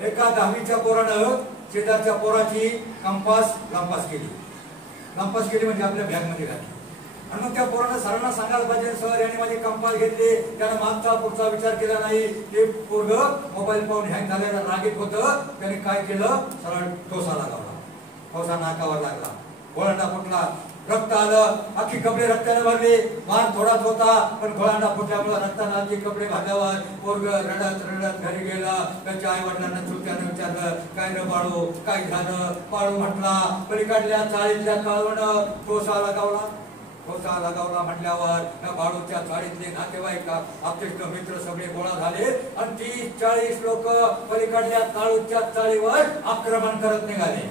एका 10वीच्या पोरानं शेजारच्या पोराची लंपास केली म्हणजे आपल्या बॅग मध्ये घातली. आणि मग त्या पोरानं सरांना सांगायला पाहिजे, सर याने माझे कंपास घेतले. त्यानं मागचा पुढचा विचार केला नाही. ते पोरग मोबाईल पाहून हँग झालेला रागीत होतं. त्याने काय केलं, सरळ ठोसा लगावला. ठोसा नाकावर लागला, घोळंडा फुटला, रक्त आलं, अख्खी कपडे रक्ताने भरले. मार थोडाच होता, पण घोळंडा फुटल्यामुळे रक्ताने अख्खी कपडे भाजल्यावर पोरग रडत घरी गेला. त्याच्या आई वडिलांना चुलत्यानं विचारलं, काय रे बाळू, काय झालं? बाळू म्हटला, पलीकडल्या चाळीतल्या काळवण ठोसा लगावला म्हटल्यावर त्या बाळूच्या चाळीतले नातेवाईक, आपले मित्र सगळे गोळा झाले आणि 30-40 लोक पलीकडल्या काळूच्या चाळीवर आक्रमण करत निघाले.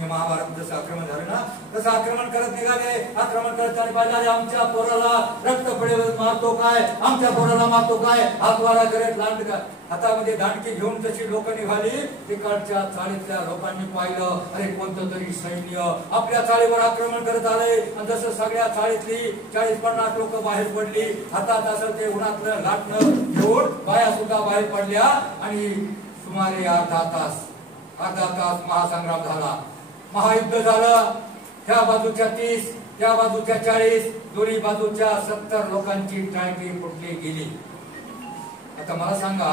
महाभारत जसं आक्रमण झालं ना, तसं आक्रमण करत निघाले. आक्रमण करताना पाहिजे, आमच्या पोराला रक्त पडेल मारतो काय, आमच्या पोराला मारतो काय, हातवारा करत लांड का हातामध्ये दांडकी घेऊन तशी लोक निघाली. तिकडच्या चाळीतल्या लोकांनी पाहिलं, अरे कोणतं तरी सैन्य आपल्या चाळीवर आक्रमण करत आले. आणि जसं सगळ्या चाळीतली 40-50 लोक बाहेर पडली, हातात असं ते उन्हातलं लाटणं घेऊन बाया सुद्धा बाहेर पडल्या. आणि सुमारे अर्धा तास महासंग्राम झाला, महायुद्ध झालं. त्या बाजूच्या 30, त्या बाजूच्या 40, दोन्ही बाजूच्या 70 लोकांची टाळकी फुटली गेली. आता मला सांगा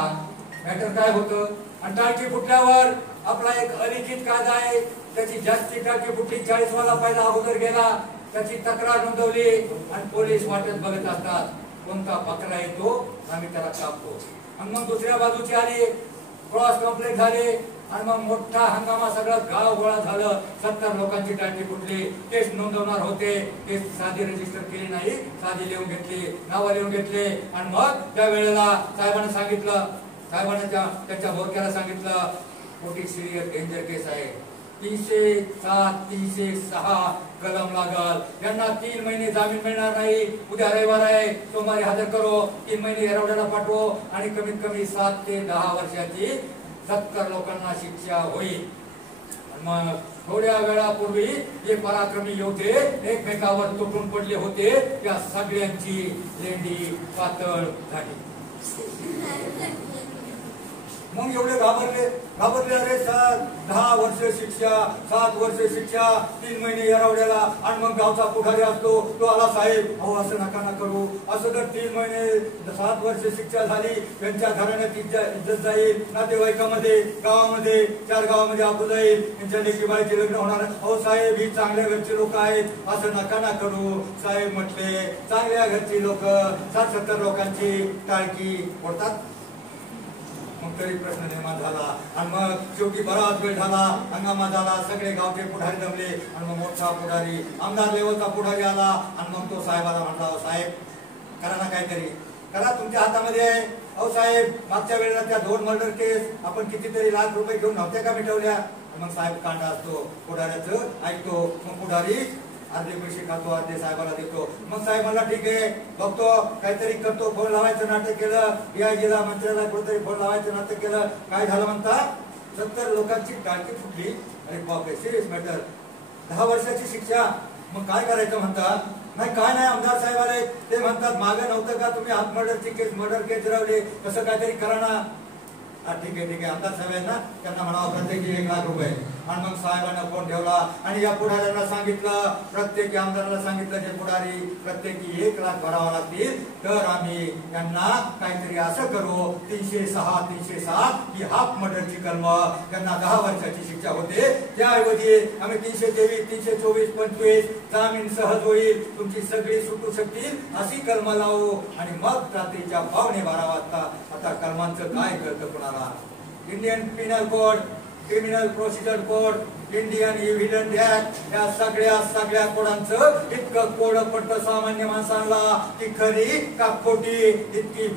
मॅटर काय होतं. आणि टाळकी फुटल्यावर आपला एक अलिखित कायदा आहे, त्याची जास्ती टाळकी फुटली, 40 वाला पहिला अगोदर गेला, त्याची तक्रार नोंदवली आणि पोलीस वाटत बघत असतात. कोणता बकरा येतो आम्ही त्याला कापतो. आणि मग दुसऱ्या बाजूची आली, क्रॉस कंप्लीट झाली आणि मग मोठा हंगामा, सगळं गाव गोळा झालं. 70 लोकांची टाटी फुटली. टेस्ट नोंदवणार होते, ते साधी रजिस्टर केली नाही, साधी लिहून घेतली, नावं लिहून घेतले. आणि मग त्या वेळेला साहेबांना सांगितलं, साहेबांना त्यांच्या बोरक्याला सांगितलं, मोठी सिरियस डेंजर केस आहे, 307 306 कलम लागल, यांना 3 महिने जामीन मिळणार नाही. उद्या रविवार आहे, सोमवारी हजर करो, 3 महिने येरवड्याला पाठवो आणि कमीत कमी 7 ते 10 वर्षाची 70 लोकांना शिक्षा होईल. मग थोड्या वेळापूर्वी जे पराक्रमी योद्धे एकमेकावर तुटून पडले होते, त्या सगळ्यांची लेंडी पातळ झाली. मग एवढे घाबरले, अरे 10 वर्ष शिक्षा, 7 वर्ष शिक्षा, 3 महिने येरवड्याला. आणि मग गावचा पुढारी असतो, तो आला, साहेब अहो असं नका ना करू, असं जर 3 महिने 7 वर्ष शिक्षा झाली, त्यांच्या घराण्यात इज्जत जाईल, नातेवाईकामध्ये, गावामध्ये, 4 गावामध्ये आपू जाईल, त्यांच्या लेकीबाईचे लग्न होणार. अहो साहेब ही चांगल्या घरची लोक आहेत, असं नका ना करू. साहेब म्हटले, चांगल्या घरची लोक 60-70 लोकांची टाळकी फोडतात. मग तरी प्रश्न निर्माण झाला. आणि मग शेवटी बराच वेळ झाला, हंगामा झाला, सगळे गावचे पुढारी जमले. आणि मग मोठा पुढारी, आमदार लेवलचा पुढारी आला. आणि मग तो साहेबाला म्हटला, साहेब करा ना काहीतरी, करा, तुमच्या हातामध्ये आहे. अहो साहेब मागच्या वेळेला त्या 2 मर्डर केस आपण कितीतरी लाख रुपये घेऊन नव्हत्या का मिटवल्या. मग साहेब कांडा असतो पुढाऱ्याचं, ऐकतो. मग पुढारी अर्धे पैसे खातो, अर्धे साहेबाला देतो. मग साहेब मला ठीक आहे, बघतो, काहीतरी करतो. फोन लावायचं नाटक केलं, डीआयजीला, मंत्र्याला कुठेतरी फोन लावायचं नाटक केलं. काय झालं म्हणता, 70 लोकांची टाळकी फुटली. अरे बापरे, सिरियस मॅटर, 10 वर्षाची शिक्षा. मग काय करायचं म्हणतात. नाही काय नाही, आमदार साहेब आले, ते म्हणतात मागे नव्हतं का तुम्ही हात मर्डरची केस, मर्डर केस जिरवले, तसं काहीतरी करा ना. ठीक आहे, आमदार साहेब आहेत ना, त्यांना म्हणावं प्रत्येकी 1 लाख रुपये. आणि मग साहेबांना फोन ठेवला आणि या पुढाऱ्यांना सांगितलं, प्रत्येकी आमदाराला सांगितलं, जे पुढारी प्रत्येकी 1 लाख भरावा लागतील, तर आम्ही यांना काहीतरी असं करू, 306 307 ही हाफ मर्डरची कलम, त्यांना 10 वर्षाची शिक्षा होते. त्याऐवजी आम्ही 323 324 25 जामीन सहज होईल, तुमची सगळी सुटू शकतील, अशी कलम लावू. आणि मग रात्रीच्या 12:15 वाजता आता कलमांचं काय करतं कुणाला. Indian Pinal code, criminal procedure code, Indian evidence act, या सगळ्या कोडांचं इतकं कोड पडतं सामान्य माणसांना की खरी का खोटी, इतकी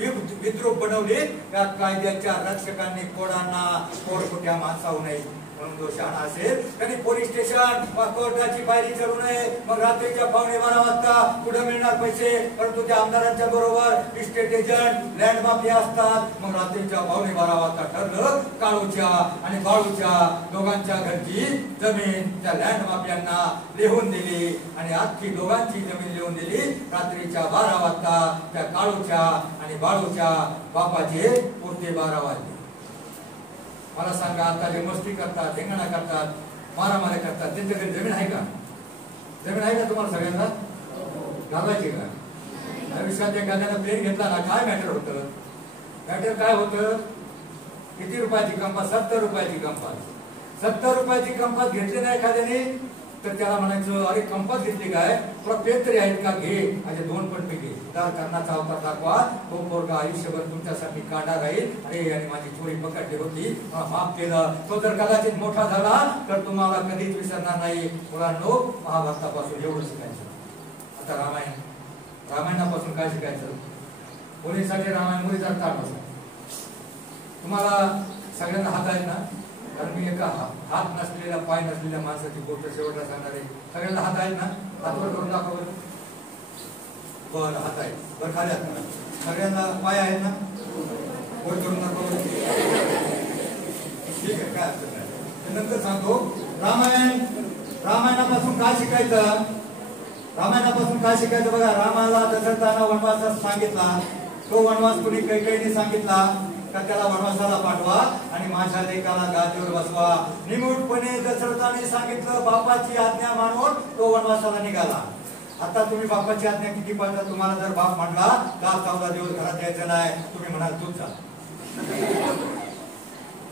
विद्रूप बनवली या कायद्याच्या रक्षकांनी कोडांना. कोडखोट्या माणसाहू नये म्हणून जो शहाणा असेल त्यांनी पोलीस स्टेशन कोर्टाची पायरी चढू नये. मग रात्रीच्या 12:15 वाजता पुढे मिळणार पैसे, परंतु त्या आमदारांच्या बरोबर इस्टेट एजंट, लँड माफिया असतात. मग रात्रीच्या 12:15 वाजता ठरलं, काळूच्या आणि बाळूच्या दोघांच्या घरची जमीन त्या लँड माफियांना लिहून दिली आणि अख्खी दोघांची जमीन लिहून दिली. रात्रीच्या 12 वाजता त्या काळूच्या आणि बाळूच्या बापाचे पुरते 12 वाजले. मला सांगा, आता जे मस्ती करतात, धिंगाणा करतात, मारामारी करतात, त्यांच्या घरी जमीन आहे का? जमीन आहे का तुम्हाला सगळ्यांना? घालायची का? आयुष्यात एखाद्यानं प्लेन घेतला ना, काय मॅटर होतं? मॅटर काय होतं? किती रुपयाची कंपास? 70 रुपयाची कंपास. 70 रुपयाची कंपास घेतली नाही एखाद्याने तर त्याला म्हणायचं, अरे कंपास घेतली काय, तुला पेन तरी आहेत का, घे. असे 2 पण घे. उद्धार करण्याचा अवतार दाखवा. तो पोरगा आयुष्यभर तुमच्यासाठी काढा राहील. अरे आणि माझी चोरी पकडली होती, माफ केलं. तो जर कदाचित मोठा झाला तर तुम्हाला कधीच विसरणार नाही. मुलांनो, महाभारतापासून एवढं शिकायचं. आता रामायणापासून काय शिकायचं? मुलींसाठी रामायण, मुलीचा ताट असतो. तुम्हाला सगळ्यांना हात आहेत ना? कारण मी एका हात नसलेल्या, पाय नसलेल्या माणसाची गोष्ट शेवटला सांगणार आहे. सगळ्यांना हात आहेत ना? हातवर करून दाखव बरं. बरं, हात आहे. बरं, खाली हात. सगळ्यांना पाय आहेत ना? वर करून दाखव बरं. ठीक आहे, काय अडचण नाही. नंतर सांगतो. रामायणापासून काय शिकायचं? रामायणापासून काय शिकायचं बघा. रामाला दशरथानं वनवास सांगितला. तो वनवास कुणी कैकेयीने सांगितला का त्याला वनवासाला पाठवा आणि माझ्या लेकाला गादीवर बसवा. निमूटपणे दशरथाने सांगितलं, बापाची आज्ञा मानून तो वनवासाला निघाला. आता तुम्ही बापाची आज्ञा किती पाळता? तुम्हाला जर बाप म्हणला 10-14 दिवस घरात यायचं नाही, तुम्ही म्हणाल तूच जा.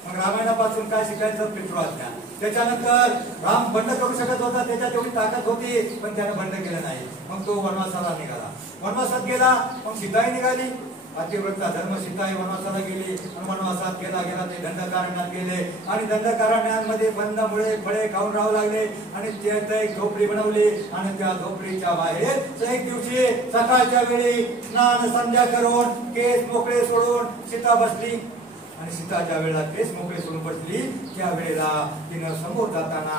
मग रामायणापासून काय शिकायचं? पितृआज्ञा. त्याच्यानंतर राम बंड करू शकत होता, त्याच्यात एवढी ताकद होती, पण त्याने बंड केलं नाही. मग तो वनवासाला निघाला. वनवासात गेला, मग सीताही निघाली. पतिव्रता धर्म सीताही वनवासाला गेली आणि वनवासात गेला ते दंडकारण्यात गेले आणि दंडकारण्यामध्ये बंदामुळे फळे खाऊन राहू लागले आणि ते एक झोपडी बनवली आणि त्या झोपडीच्या बाहेर एक दिवशी सकाळच्या वेळी स्नान संध्या करून केस मोकळे सोडून सीता बसली आणि सीताच्या वेळेला केस मोकळे सोडून बसली. त्या वेळेला तिनं समोर जाताना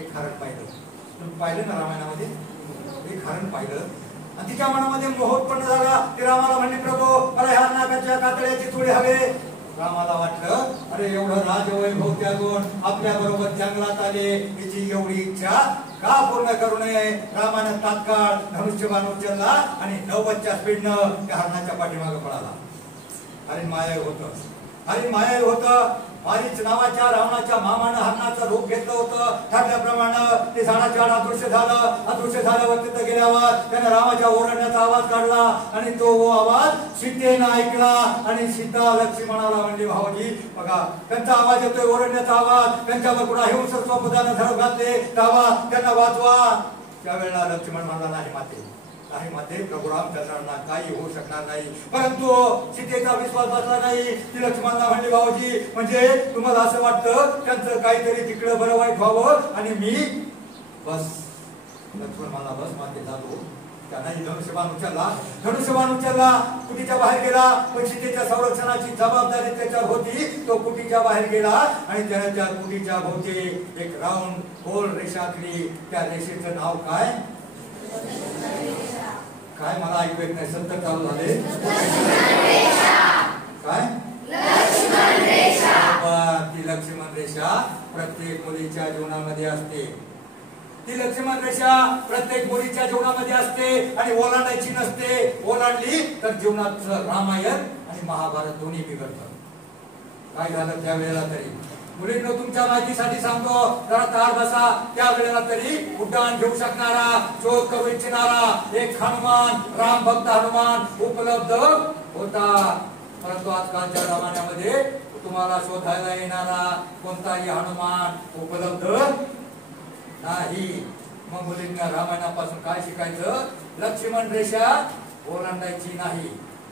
एक हरण पाहिलं. तुम्ही पाहिलं ना रामायणामध्ये? एक हरण पाहिलं आणि तिच्या मनामध्ये मोह उत्पन्न झाला. ती रामाला म्हणली, प्रभू मला ह्या नागाच्या कातड्याची चुडी हवे. रामाला वाटलं, अरे एवढं राजवैभव त्यागून आपल्या बरोबर जंगलात आले, तिची एवढी इच्छा का पूर्ण करू नये? रामाने तात्काळ धनुष्यबाण उचलला आणि 90च्या स्पीडनं त्या हरणाच्या पाठीमागे पळाला. हरिण मायाळू होतं. मारीच नावाच्या रावणाच्या मामानं हरणाचं रूप घेतलं होतं. ठरल्याप्रमाणे ते झाडाच्या अदृश्य झाल्यावर तिथं गेल्यावर त्याने रामाच्या ओरडण्याचा आवाज काढला आणि तो आवाज सीतेनं ऐकला आणि सीता लक्ष्मणाला म्हणली, भाऊजी बघा त्यांचा आवाज येतोय, ओरडण्याचा आवाज, त्यांच्यावर कुणा हिंसक स्वपदानं झडप घातले, त्यांना वाचवा. त्यावेळेला लक्ष्मण म्हणला, नाही माते, प्रभू रामचंद्रांना काही होऊ शकणार नाही. परंतु सीतेचा विश्वास बसला नाही. ती लक्ष्मणला म्हणली, भाऊजी म्हणजे तुम्हाला असं वाटतं त्यांचं काहीतरी तिकडं बरं वाईट व्हावं आणि मी बस. लक्ष्मण मला बस माते जातो. त्यांनाही धनुष्यबाण उचलला, कुटीच्या बाहेर गेला. पण सीतेच्या संरक्षणाची जबाबदारी त्याच्यावर होती. तो कुटीच्या बाहेर गेला आणि त्याने त्या कुटीच्या भोवती एक राऊंड गोल रेषा आखली. त्या रेषेचं नाव काय? काय मला ऐकू येत नाही, सत्तर चालू झाले. काय? ती लक्ष्मण रेषा प्रत्येक मुलीच्या जीवनामध्ये असते. ती लक्ष्मण रेषा प्रत्येक मुलीच्या जीवनामध्ये असते आणि ओलांडायची नसते. ओलांडली तर जीवनाचं रामायण आणि महाभारत दोन्ही बिघडतं. काय झालं त्यावेळेला तरी? मुलींनो, तुमच्या माहितीसाठी सांगतो, जरा तार बसा. त्यावेळेला तरी उड्डाण घेऊ शकणारा, शोध करू इच्छिणारा एक हनुमान, राम भक्त हनुमान उपलब्ध होता. परंतु आजकालच्या जमान्यामध्ये तुम्हाला शोधायला येणारा कोणताही हनुमान उपलब्ध नाही. मग मुलींना रामायणापासून काय शिकायचं? लक्ष्मण रेषा ओलांडायची नाही.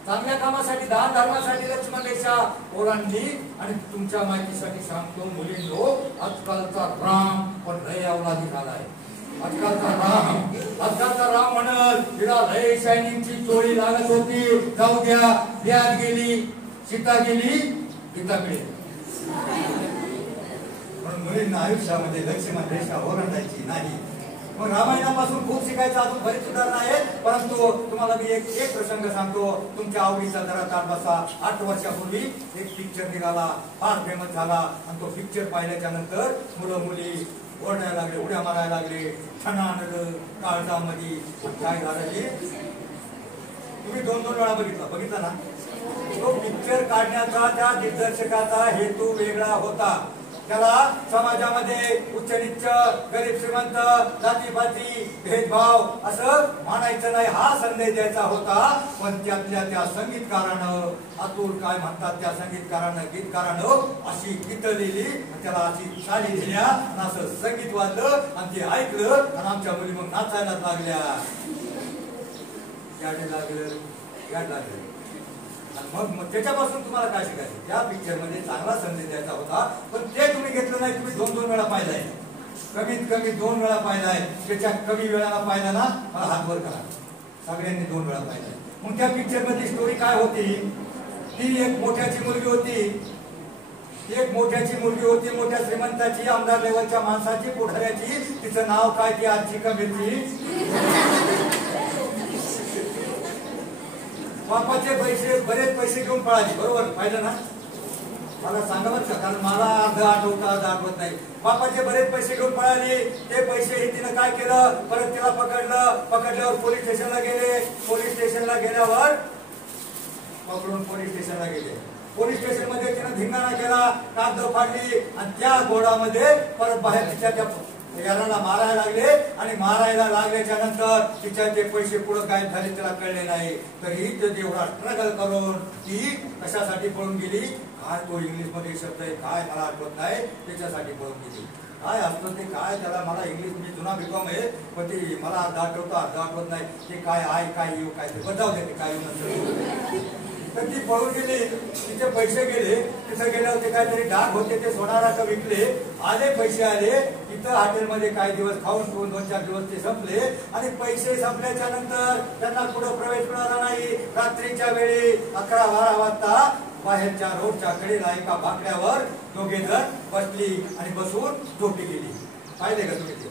चांगल्या कामासाठी, दान धर्मासाठी लक्ष्मण रेषा ओलांडली. आणि तुमच्या माहितीसाठी सांगतो मुलींनो, आजकालचा राम पण लय अवलादी झालाय. आजकालचा राम म्हणत तिला लय शायनिंगची चोळी लागत होती, जाऊ द्या, व्याज गेली, सीता गेली, गीता मिळेल. म्हणून मुलींना आयुष्यामध्ये लक्ष्मण रेषा ओलांडायची नाही. मग रामायणापासून खूप शिकायचं अजून बरीच उदाहरणं आहेत. परंतु तुम्हाला मी एक प्रसंग सांगतो, तुमच्या आवडीचा. जरा ताट बसा. 8 वर्षापूर्वी एक पिक्चर निघाला, फार फेमस झाला आणि तो पिक्चर पाहिल्याच्या नंतर मुलं मुली ओरडायला लागले, उड्या मारायला लागले, छान काळजामध्ये. काय झालं की तुम्ही 2-2 वेळा बघितला ना? तो पिक्चर काढण्याचा त्या दिग्दर्शकाचा हेतू वेगळा होता. त्याला समाजामध्ये उच्च नीच, गरीब श्रीमंत, जातीपाती भेदभाव असं मानायचं नाही, हा संदेश द्यायचा होता. पण त्यातल्या त्या संगीतकारानं, अतुल काय म्हणतात त्या संगीतकारानं, गीतकारानं अशी गीत लिहिली, त्याला अशी साडी दिल्या आणि असं संगीत वाजलं आणि ते ऐकलं आणि आमच्या मुली मग नाचायला लागल्या, लागलं. मग त्याच्यापासून तुम्हाला काय शिकायचं? त्या पिक्चर मध्ये चांगला संदेश द्यायचा होता, पण ते तुम्ही घेतलं नाही. तुम्ही 2-2 वेळा पाहिलाय, कमीत कमी 2 वेळा पाहिलाय. त्याच्या कमी वेळाला पाहिला ना, मला हात वर करा. सगळ्यांनी 2 वेळा पाहिलाय. मग त्या पिक्चर मधली स्टोरी काय होती? ती एक मोठ्याची मुलगी होती, मोठ्या श्रीमंताची, आमदार लेवलच्या माणसाची, पुढाऱ्याची. तिचं नाव काय? ती आजची का मिरची? बापाचे बरेच पैसे घेऊन पळाली. बरोबर पाहिलं ना? मला सांगा बरं का, कारण मला अर्ध आठवत नाही. बापाचे बरेच पैसे घेऊन पळाली. ते पैसे तिनं काय केलं? परत तिला पकडल्यावर पोलीस स्टेशनला गेले. पोलीस स्टेशनला गेल्यावर पकडून पोलीस स्टेशनला गेले. पोलीस स्टेशन मध्ये तिनं धिंगाणा केला, कागद फाडली आणि त्या घोडामध्ये परत बाहेर तिच्या याला मारायला लागले आणि मारायला लागल्याच्या नंतर तिच्याचे पैसे पुढे काय झाले त्याला कळले नाही. तरी जेवढा स्ट्रगल करून ती कशासाठी पळून गेली, काय तो इंग्लिश मध्ये शब्द आहे काय मला आठवत नाही, त्याच्यासाठी पळून गेली. काय असतं ते काय त्याला मला इंग्लिश मी जुना बिकॉम आहे पण ते मला अर्धा आठवतो अर्धा आठवत नाही. ते काय आहे काय येऊ काय ते बदलाव देते काय येऊ. तर ती पळून गेली, तिचे पैसे गेले. तिथे गेल्यावर ते काहीतरी डाग होते ते सोनाराचं विकले, आले पैसे आले. इथं हॉटेलमध्ये काही दिवस खाऊन पिऊन 2-4 दिवस ते संपले आणि पैसे संपल्याच्या नंतर त्यांना पुढे प्रवेश मिळाला नाही. रात्रीच्या वेळी 11-12 वाजता बाहेरच्या रोडच्या कडेला एका बाकड्यावर दोघे जण बसली आणि बसून झोपी गेली. पाहिले का तुम्ही ते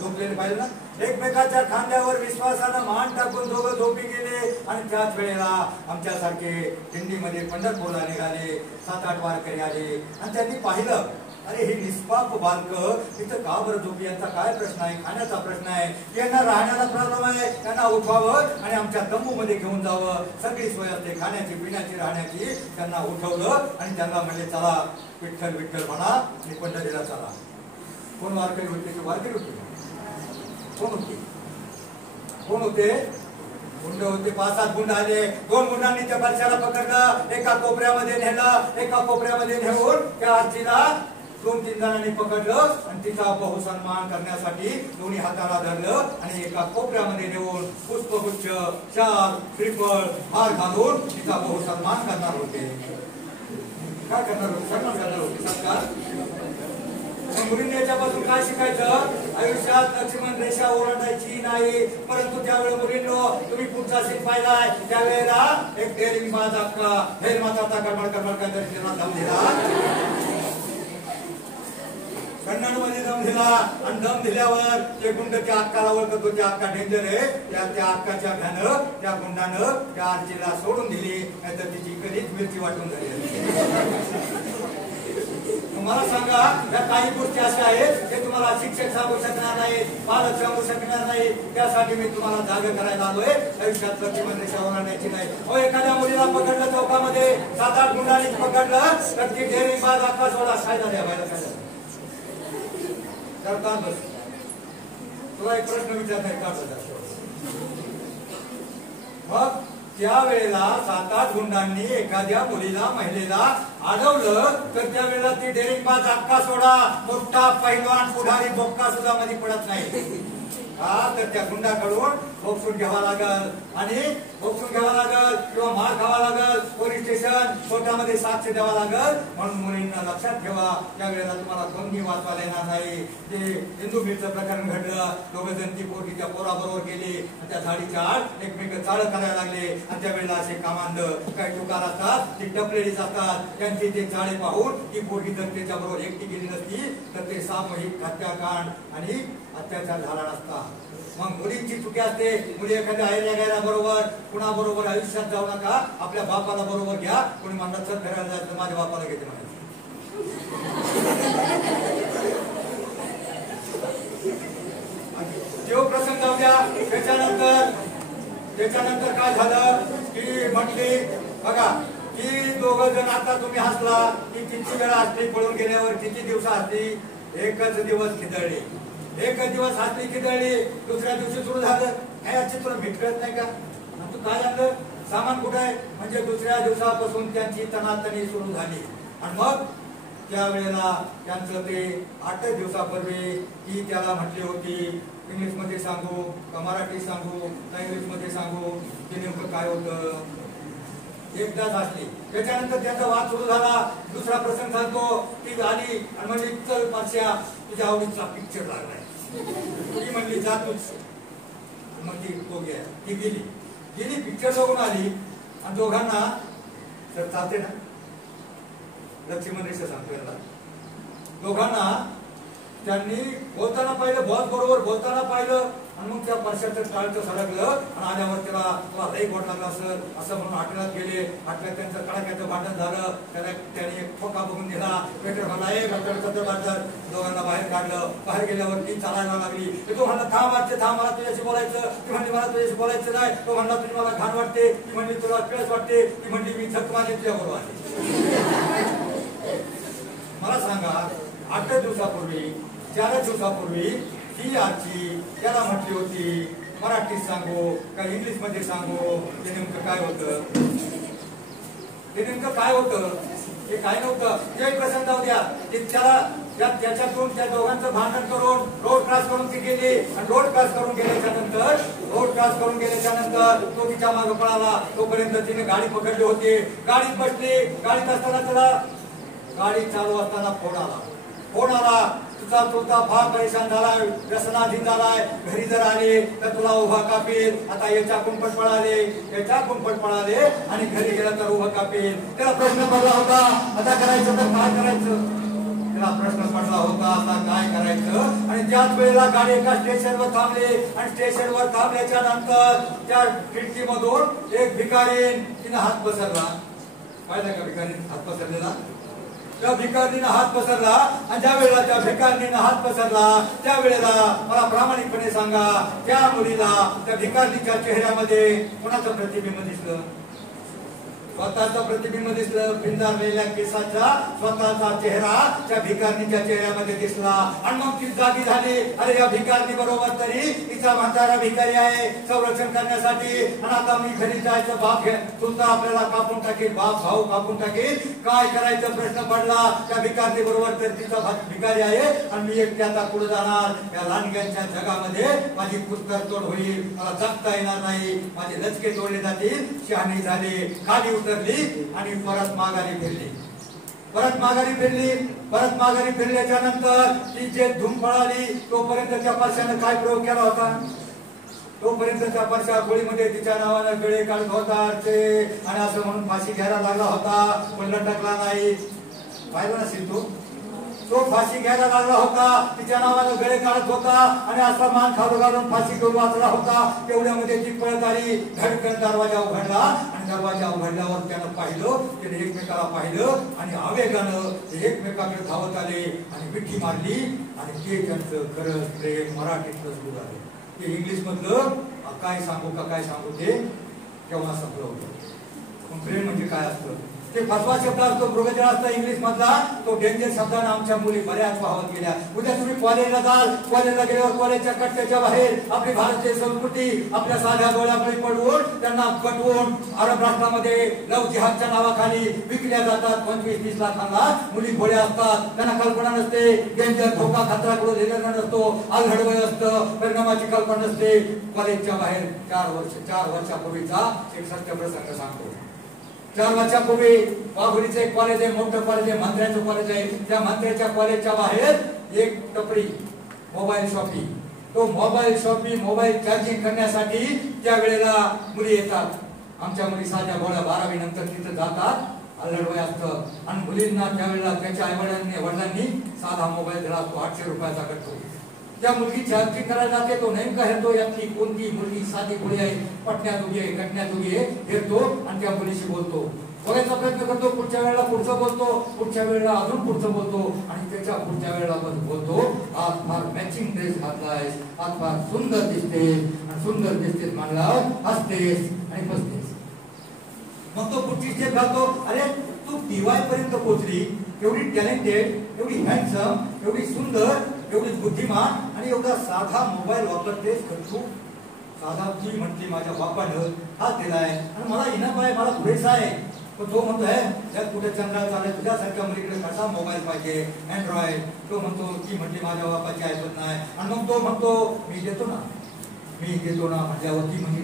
झोपलेले पाहिले ना. एकमेकाच्या खांद्यावर विश्वासानं मान टाकून दोघं झोपी गेले. आणि त्याच वेळेला आमच्यासारखे दिंडीमध्ये पंढरपूरला निघाले 7-8 वारकरी आले आणि त्यांनी पाहिलं अरे ही निष्पाप बालक इथं का बरं झोपी, यांचा काय प्रश्न आहे, खाण्याचा प्रश्न आहे, यांना राहण्याचा प्रॉब्लेम आहे, त्यांना उठवावं आणि आमच्या तंबूमध्ये घेऊन जावं. सगळी सोय असते खाण्याची पिण्याची राहण्याची. त्यांना उठवलं आणि त्यांना म्हणले चला विठ्ठल विठ्ठल म्हणा आणि पंढरीला चला. कोण वारकरी होते ते वारकरी होते कोण होते कोण होते गुंड होते. 5-7 गुंड आले. 2 गुंडांनी त्या बादशाला पकडलं, एका कोपऱ्यामध्ये नेलं. एका कोपऱ्यामध्ये नेऊन त्या आजीला 2-3 जणांनी पकडलं आणि तिचा बहुसन्मान करण्यासाठी दोन्ही हाताला धरलं आणि एका कोपऱ्यामध्ये नेऊन पुष्पगुच्छ शाल श्रीफळ हार घालून तिचा बहुसन्मान करणार होते. काय करणार होते? सन्मान करणार होते. सत्कार. मुलींनी याच्यापासून काय शिकायचं? आयुष्यात लक्ष्मण रेषा ओलांडायची नाही. परंतु त्यावेळेला मुलींनो तुम्ही पुढचा सीन पाहिलाय त्यावेळेला एक डेअरिंग बाज अक्का हेर माता कडबड काहीतरी त्यांना दम दिला. कन्नडमध्ये दम दिला आणि दम दिल्यावर ते गुंड त्या अक्काला ओळखत होते अक्का डेंजर आहे. त्या अक्काच्या भ्यानं त्या गुंडानं त्या आजीला सोडून दिली, नाहीतर तिची कधीच मिरची वाटून झाली. मला सांगा या काही गोष्टी अशा आहेत जे तुम्हाला शिक्षक सांगू शकणार नाही, पालक सांगू शकणार नाही. त्यासाठी मी तुम्हाला जागे करायला आलोय. आयुष्यात लक्ष्मण रेषा ओलांडायची नाही. एखाद्या मुलीला पकडलं चौकामध्ये 7-8 गुंडांनी पकडलं तर ती डेअरिंग बाज अक्का सोडा काय झाल्या व्हायला काय झालं करता बस. तुला एक प्रश्न विचारता का? मग त्यावेळेला 7-8 गुंडांनी एखाद्या मुलीला महिलेला अडवलं तर त्यावेळेला ती डेअरिंग बाज अक्का सोडा मोठा पैलवान पुढारी बोक्का सुद्धा मध्ये पडत नाही. हा तर त्या गुंडाकडून बोक्सून घ्यावा लागल आणि बोक्सून घ्यावा लागल किंवा मार खावा लागल. पोलीस स्टेशन कोर्टामध्ये साक्ष द्यावा लागल. म्हणून मुलींना लक्षात ठेवा त्यावेळेला तुम्हाला कोणी वाचवायला येणार नाही. ते हिंदू मिरचं प्रकरण घडलं. 2 जण ती पोरगी त्या पोराबरोबर गेली आणि त्या झाडीच्या आड एकमेक चाळ करायला लागले आणि त्यावेळेला असे कामांड काही टुकार असतात ती टपलेलीच असतात. त्यांची ते चाळे पाहून ती पोरगी जर त्याच्याबरोबर एकटी गेली नसती तर ते सामूहिक हत्याकांड आणि अत्याचार झाला नसता. मग मुलींची चुकी असते. मुली एखाद्या आयऱ्या गायला बरोबर कुणा बरोबर आयुष्यात जाऊ नका. आपल्या बापाला बरोबर घ्या. कोणी म्हणतात सर फिरायला जायचं माझ्या बापाला घेते म्हणायचं. तो प्रसंग जाऊ द्या. त्याच्यानंतर काय झालं की म्हटली बघा की 2 जण आता तुम्ही हसला की किती वेळा हसली पळून गेल्यावर किती दिवस हसली. एकच दिवस खिदळली. एकच दिवस हसली खिदळली. दुसऱ्या दिवशी सुरू झालं काय याची तुला भीत कळत नाही का? तू काय झालं सामान कुठं आहे म्हणजे दुसऱ्या दिवसापासून त्यांची तणातणी सुरू झाली. आणि मग त्यावेळेला त्यांचं ते 8 दिवसापूर्वी ती त्याला म्हटली होती इंग्लिश मध्ये सांगू का मराठी सांगू का इंग्लिश मध्ये सांगू ते नेमकं काय होतं. एकदाच असली. त्याच्यानंतर त्यांचा वाद सुरू झाला. दुसरा प्रसंग सांगतो ती आली आणि म्हणजे चल पारश्या तुझ्या आवडीचा पिक्चर लागलाय. ती म्हणली जा तूच. मग ती गेली पिक्चर बघून आली आणि दोघांना तर चालते ना लक्ष्मण रेषा सांगतो याला. दोघांना त्यांनी बोलताना पाहिलं बॉस बरोबर बोलताना पाहिलं आणि मग त्या परशाचं टाळचं सडकलं आणि आल्यावर तुला लई गोड लागला असं म्हणून हॉटेलात गेले. हॉटेलात त्यांचं कडाक्याचं भांडण झालं. त्याने एक ठोका बघून दिला. वेटर म्हणला एक हॉटेलचं भांडण. दोघांना बाहेर काढलं. बाहेर गेल्यावर ती चालायला लागली. तो म्हणला थांब मला तुझ्याशी बोलायचं. ती म्हणली मला तुझ्याशी बोलायचं नाही. तो म्हणला तुझी मला घाण वाटते. ती म्हणली तुला पिळस वाटते. ती म्हणली मी झक माझी तुझ्याबरोबर आहे. मला सांगा 8 दिवसापूर्वी 4 दिवसापूर्वी ती आजी त्याला म्हटली होती मराठीत सांगू का इंग्लिश मध्ये सांगू, ते नेमकं काय होतं, ते नेमकं काय होतं, हे काय नव्हतं. ते प्रसंग जाऊ द्या. ते त्याला त्याच्यातून त्या दोघांचं भांडण करून रोड क्रॉस करून ती गेली आणि रोड क्रॉस करून गेल्याच्या नंतर तो तिच्या मागे पळाला. तोपर्यंत तिने गाडी पकडली होती. गाडीत बसली. गाडीत असताना त्याला गाडी चालू असताना फोन आला. तुझा चुलता फार परेशान झालाय, व्यसनाधीन झालाय, घरी जर आले तर तुला उभा कापील. आता याच्याकडून पण पळाले आणि घरी गेला तर उभा कापील. त्याला प्रश्न पडला होता आता करायचं तर काय करायचं. आणि त्याच वेळेला गाडी एका स्टेशनवर थांबली आणि स्टेशनवर थांबल्याच्या नंतर त्या खिडकीमधून एक भिकारीन तिने हात पसरला. पाहिलं का भिकारीन हात पसरलेला. त्या भिकारीनं हात पसरला आणि ज्या वेळेला त्या भिकारीनं हात पसरला त्यावेळेला मला प्रामाणिकपणे सांगा, त्या मुलीला त्या भिकारीच्या चेहऱ्यामध्ये कोणाचं प्रतिबिंब दिसलं? स्वतःचं प्रतिबिंब दिसलं. पिंजारलेल्या केसाचा स्वतःचा चेहरा त्या भिकारणीच्या चेहऱ्यामध्ये दिसला. आणि मग ती जागी झाली. अरे या भिकारणी बरोबर तरी तिचा म्हातारा भिकारी आहे संरक्षण करण्यासाठी. आणि आता मी घरी जायचं, बाप चुलता आपल्याला कापून टाकेल, बाप भाऊ कापून टाकेल, काय करायचं प्रश्न पडला. त्या भिकारणी बरोबर तर तिचा भिकारी आहे आणि मी एकटी आता पुढे जाणार. या लांडग्यांच्या जगामध्ये माझी कुस्तर होईल, मला जगता येणार नाही, माझे लचके तोडले जातील. शहाणी झाली, खाली आणि परत माघारी फिरल्याच्या नंतर ती जे धूम पळाली तोपर्यंत त्या परशाने काय प्रयोग केला होता? तोपर्यंत त्या परशा गोळीमध्ये तिच्या नावानं गळे काढत होता आणि असं म्हणून फाशी घ्यायला लागला होता, पण लटकला नाही. पाहिलं नसेल तो फाशी घ्यायला लागला होता, तिच्या नावानं गळे काढत होता आणि असा मान खालू घालून फाशी घेऊन वाचला होता. तेवढ्यामध्ये ती पळत आली. धडकन दरवाजा उघडला आणि दरवाजा उघडल्यावर त्यानं त्याने एकमेकाला पाहिलं आणि आवेगानं ते एकमेकाकडे धावत आले आणि मिठी मारली आणि ते त्यांचं खरं प्रेम मराठीतलं सुरू झालं. ते इंग्लिश मधलं काय सांगू ते केव्हा संपलं होतं. प्रेम म्हणजे काय असतं ते फसवा शब्द असतो, मृगजळ असतो इंग्लिश मधला. तो डेंजर शब्दाने आमच्या मुली बऱ्याच वाहत गेल्या. उद्या तुम्ही कॉलेजला जाल, कॉलेजला गेल्यावर कॉलेजच्या कट्ट्याच्या बाहेर आपली भारतीय संस्कृती आपल्या साध्या डोळ्यामुळे पडवून त्यांना पटवून अरब राष्ट्रामध्ये लव जिहादच्या नावाखाली विकल्या जातात. 25-30 लाखांना मुली भोळ्या असतात, त्यांना कल्पना नसते. डेंजर धोका खतरा कडून दिलेला नसतो, आलहडवय असतं, परिणामाची कल्पना नसते. कॉलेजच्या बाहेर 4 वर्षापूर्वीचा एक सत्य प्रसंग सांगतो. 4 वर्षापूर्वी वाघुरीचं एक कॉलेज आहे, मोठं कॉलेज आहे, मंत्र्याचं कॉलेज आहे. त्या मंत्र्याच्या कॉलेजच्या बाहेर एक टपरी मोबाईल शॉपी. तो मोबाईल चार्जिंग करण्यासाठी त्या वेळेला मुली येतात. आमच्या मुली साध्या भोळ्या 12वी नंतर तिथं जातात. अल्लडवय असतं आणि मुलींना त्यावेळेला त्याच्या वडिलांनी साधा मोबाईल दिला असतो, 800 रुपयाचा कटतो. त्या मुलगी चार्जिंग करायला जाते. तो नेमका हेरतो यातली कोणती मुलगी साधी मुली आहे, पटण्यात उभी आहे, कटण्यात उभी आहे, हेरतो आणि त्या मुलीशी बोलतो, बघायचा प्रयत्न करतो. पुढच्या वेळेला पुढचं बोलतो, पुढच्या वेळेला अजून पुढचं बोलतो आणि त्याच्या पुढच्या वेळेला पण बोलतो, आज फार मॅचिंग ड्रेस घातलायस, आज फार सुंदर दिसतेस आणि सुंदर दिसतेस म्हणल्यावर हसतेस आणि बसतेस. मग तो पुढची स्टेप घालतो. अरे तू DY पर्यंत पोहोचली, एवढी टॅलेंटेड, एवढी हँडसम, एवढी सुंदर, एवढी बुद्धिमान आणि एवढा साधा मोबाईल वापरतेस. तू साधा ती म्हणते माझ्या बापानं हात दिलाय आणि मला इनाम आहे, मला पुरेसा आहे. पण तो म्हणतोय जग कुठे चंद्रावर चालय, तुझ्यासारख्या मुलीकडे कसा मोबाईल पाहिजे, अँड्रॉइड. तो म्हणतो ती म्हणते माझ्या बापाची ऐकत नाही. आणि मग तो म्हणतो मी देतो ना म्हटल्यावर ती म्हणजे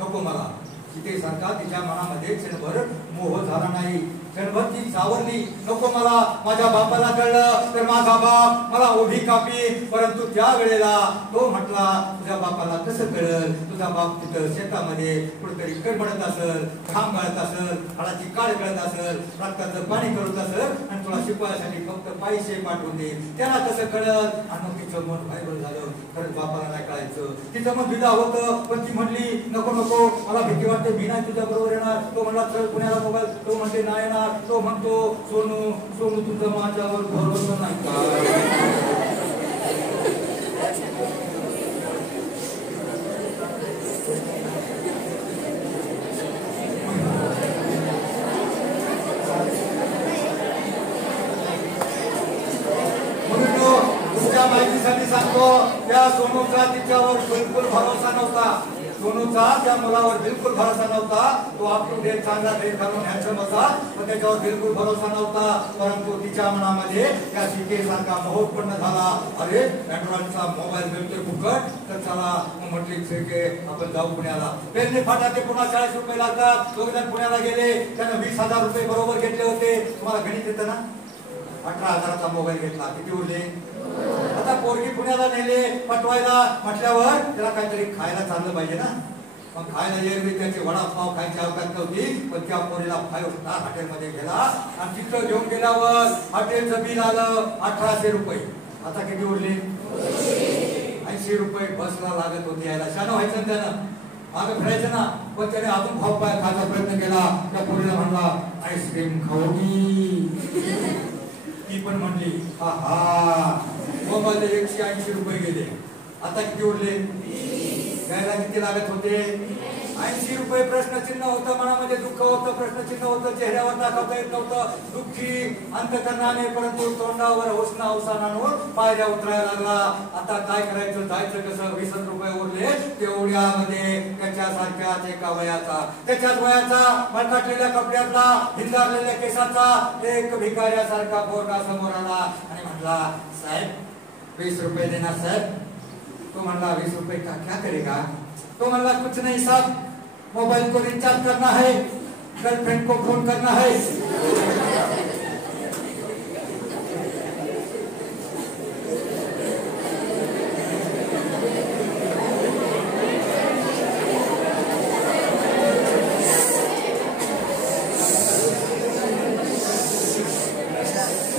नको मला. तिथे सारखा तिच्या मनामध्ये क्षणभर मोह झाला नाही, क्षणभर ती सावरली. नको मला, माझ्या बापाला कळलं तर माझा बाप मला उभी कापील. परंतु त्या वेळेला तो म्हटला तुझ्या बापाला कसं कळल, तुझा बाप तिथं शेतामध्ये कुठेतरी कडबडत असेल, घाम गळत असेल, हाडाची काळ गळत असेल, रक्ताचं पाणी करत असेल आणि तुला शिकवायसाठी फक्त पैसे पाठवून दे, त्याला कसं कळल. आणि मग तिचं मन व्हायबल झालं, खरंच बापाला नाही कळायचं. तिचं मन विदा होतं, पण ती म्हणली नको मला भीती वाटते, मी नाही तुझ्या बरोबर येणार. तो म्हणला चल पुण्याला मोबाईल, तो म्हणते नाही येणार. तो म्हणतो सोनू तुझं माझ्यावर भरोसा नाही का. मुलावर बिलकुल भरोसा नव्हता. सोनूचा त्या मुलावर बिलकुल भरोसा नव्हता. तो अप टू डेट चांगला ड्रेस घालून हँडसम होता, पण त्याच्यावर बिलकुल भरोसा नव्हता. परंतु तिच्या मनामध्ये त्या शिकेसारखा मोह उत्पन्न झाला. अरे अँड्रॉइडचा मोबाईल मिळतोय फुकट, तर चला म्हटली शिके आपण जाऊ पुण्याला. पेरणी फाटा ते पुन्हा 40 रुपये लागतात. दोघजण पुण्याला गेले. त्यानं 20,000 रुपये बरोबर घेतले होते. तुम्हाला गणित येतं ना? 18,000चा मोबाईल घेतला. किती उरले? आता पोरगी पुण्याला नेले पटवायला म्हटल्यावर त्याला काहीतरी खायला चाललं पाहिजे ना. मग खायला एरवी त्याची वडापाव खायची अवकाश नव्हती, पण त्या पोरीला 5 स्टार हॉटेलमध्ये गेला आणि तिथं घेऊन गेल्यावर हॉटेलचं बिल आलं 1800 रुपये. आता किती उरले? 80 रुपये बसला लागत होती यायला. शान व्हायचं त्यानं, मागं फिरायचं ना. पण त्याने अजून भाव पाय खायचा प्रयत्न केला. त्या पोरीला म्हणला आईस्क्रीम खाऊ. ती पण म्हणली हा हा. मोबाईलला 180 रुपये गेले. आता किती उरले? घ्यायला किती लागत होते? 80 रुपये. प्रश्नचिन्ह होतं, मनामध्ये दुःख होतं, प्रश्नचिन्ह होतं, चेहऱ्यावर दाखवता येत नव्हतं. दुःखी अंतकरणाने, परंतु तोंडावर हौसना अवसानावर पायऱ्या उतरायला लागला. आता काय करायचं, जायचं कसं? 20 रुपये उरले. तेवढ्यामध्ये त्याच्यासारख्याच एका वयाचा, त्याच्याच वयाचा, मळकाटलेल्या कपड्यातला, हिंदारलेल्या केसाचा एक भिकाऱ्यासारखा पोरगा समोर आला आणि म्हणला साहेब 20 रुपये देना साहेब. तो म्हणला 20 रुपये का क्या करेगा? तो म्हणला कुछ नहीं साहब, मोबाइल को रिचार्ज करना है, गर्लफ्रेंड को फोन करना है.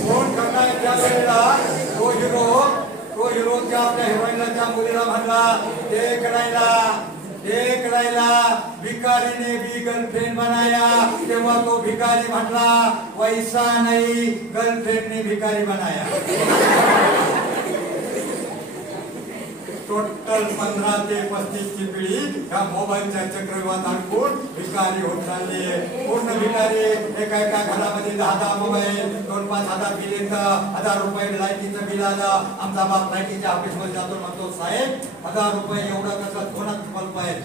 फोन करना है क्या करेगा? तो हिरो त्या आपल्या हिरोईनला त्या मुलीला म्हणला देख राहिला भिकारीने भी गर्लफ्रेंड बनाया. तेव्हा तो भिकारी म्हटला वैसा नाही, गर्लफ्रेंडने भिकारी बनाया. टोटल 15 ते 35 ची पिढी ह्या मोबाईलच्या चक्रव्यूहात अडकून भिकारी होत चालली आहे. पूर्ण भिकारी. एका घरामध्ये 10 मोबाईल, 2-5 हजार बिल येतं. 1000 रुपये लाईटीचं बिल आलं. आमचा बाप लाईटीच्या ऑफिसमध्ये जातो, म्हणतो साहेब 1000 रुपये एवढं कसं? 2च बल्ब आहेत.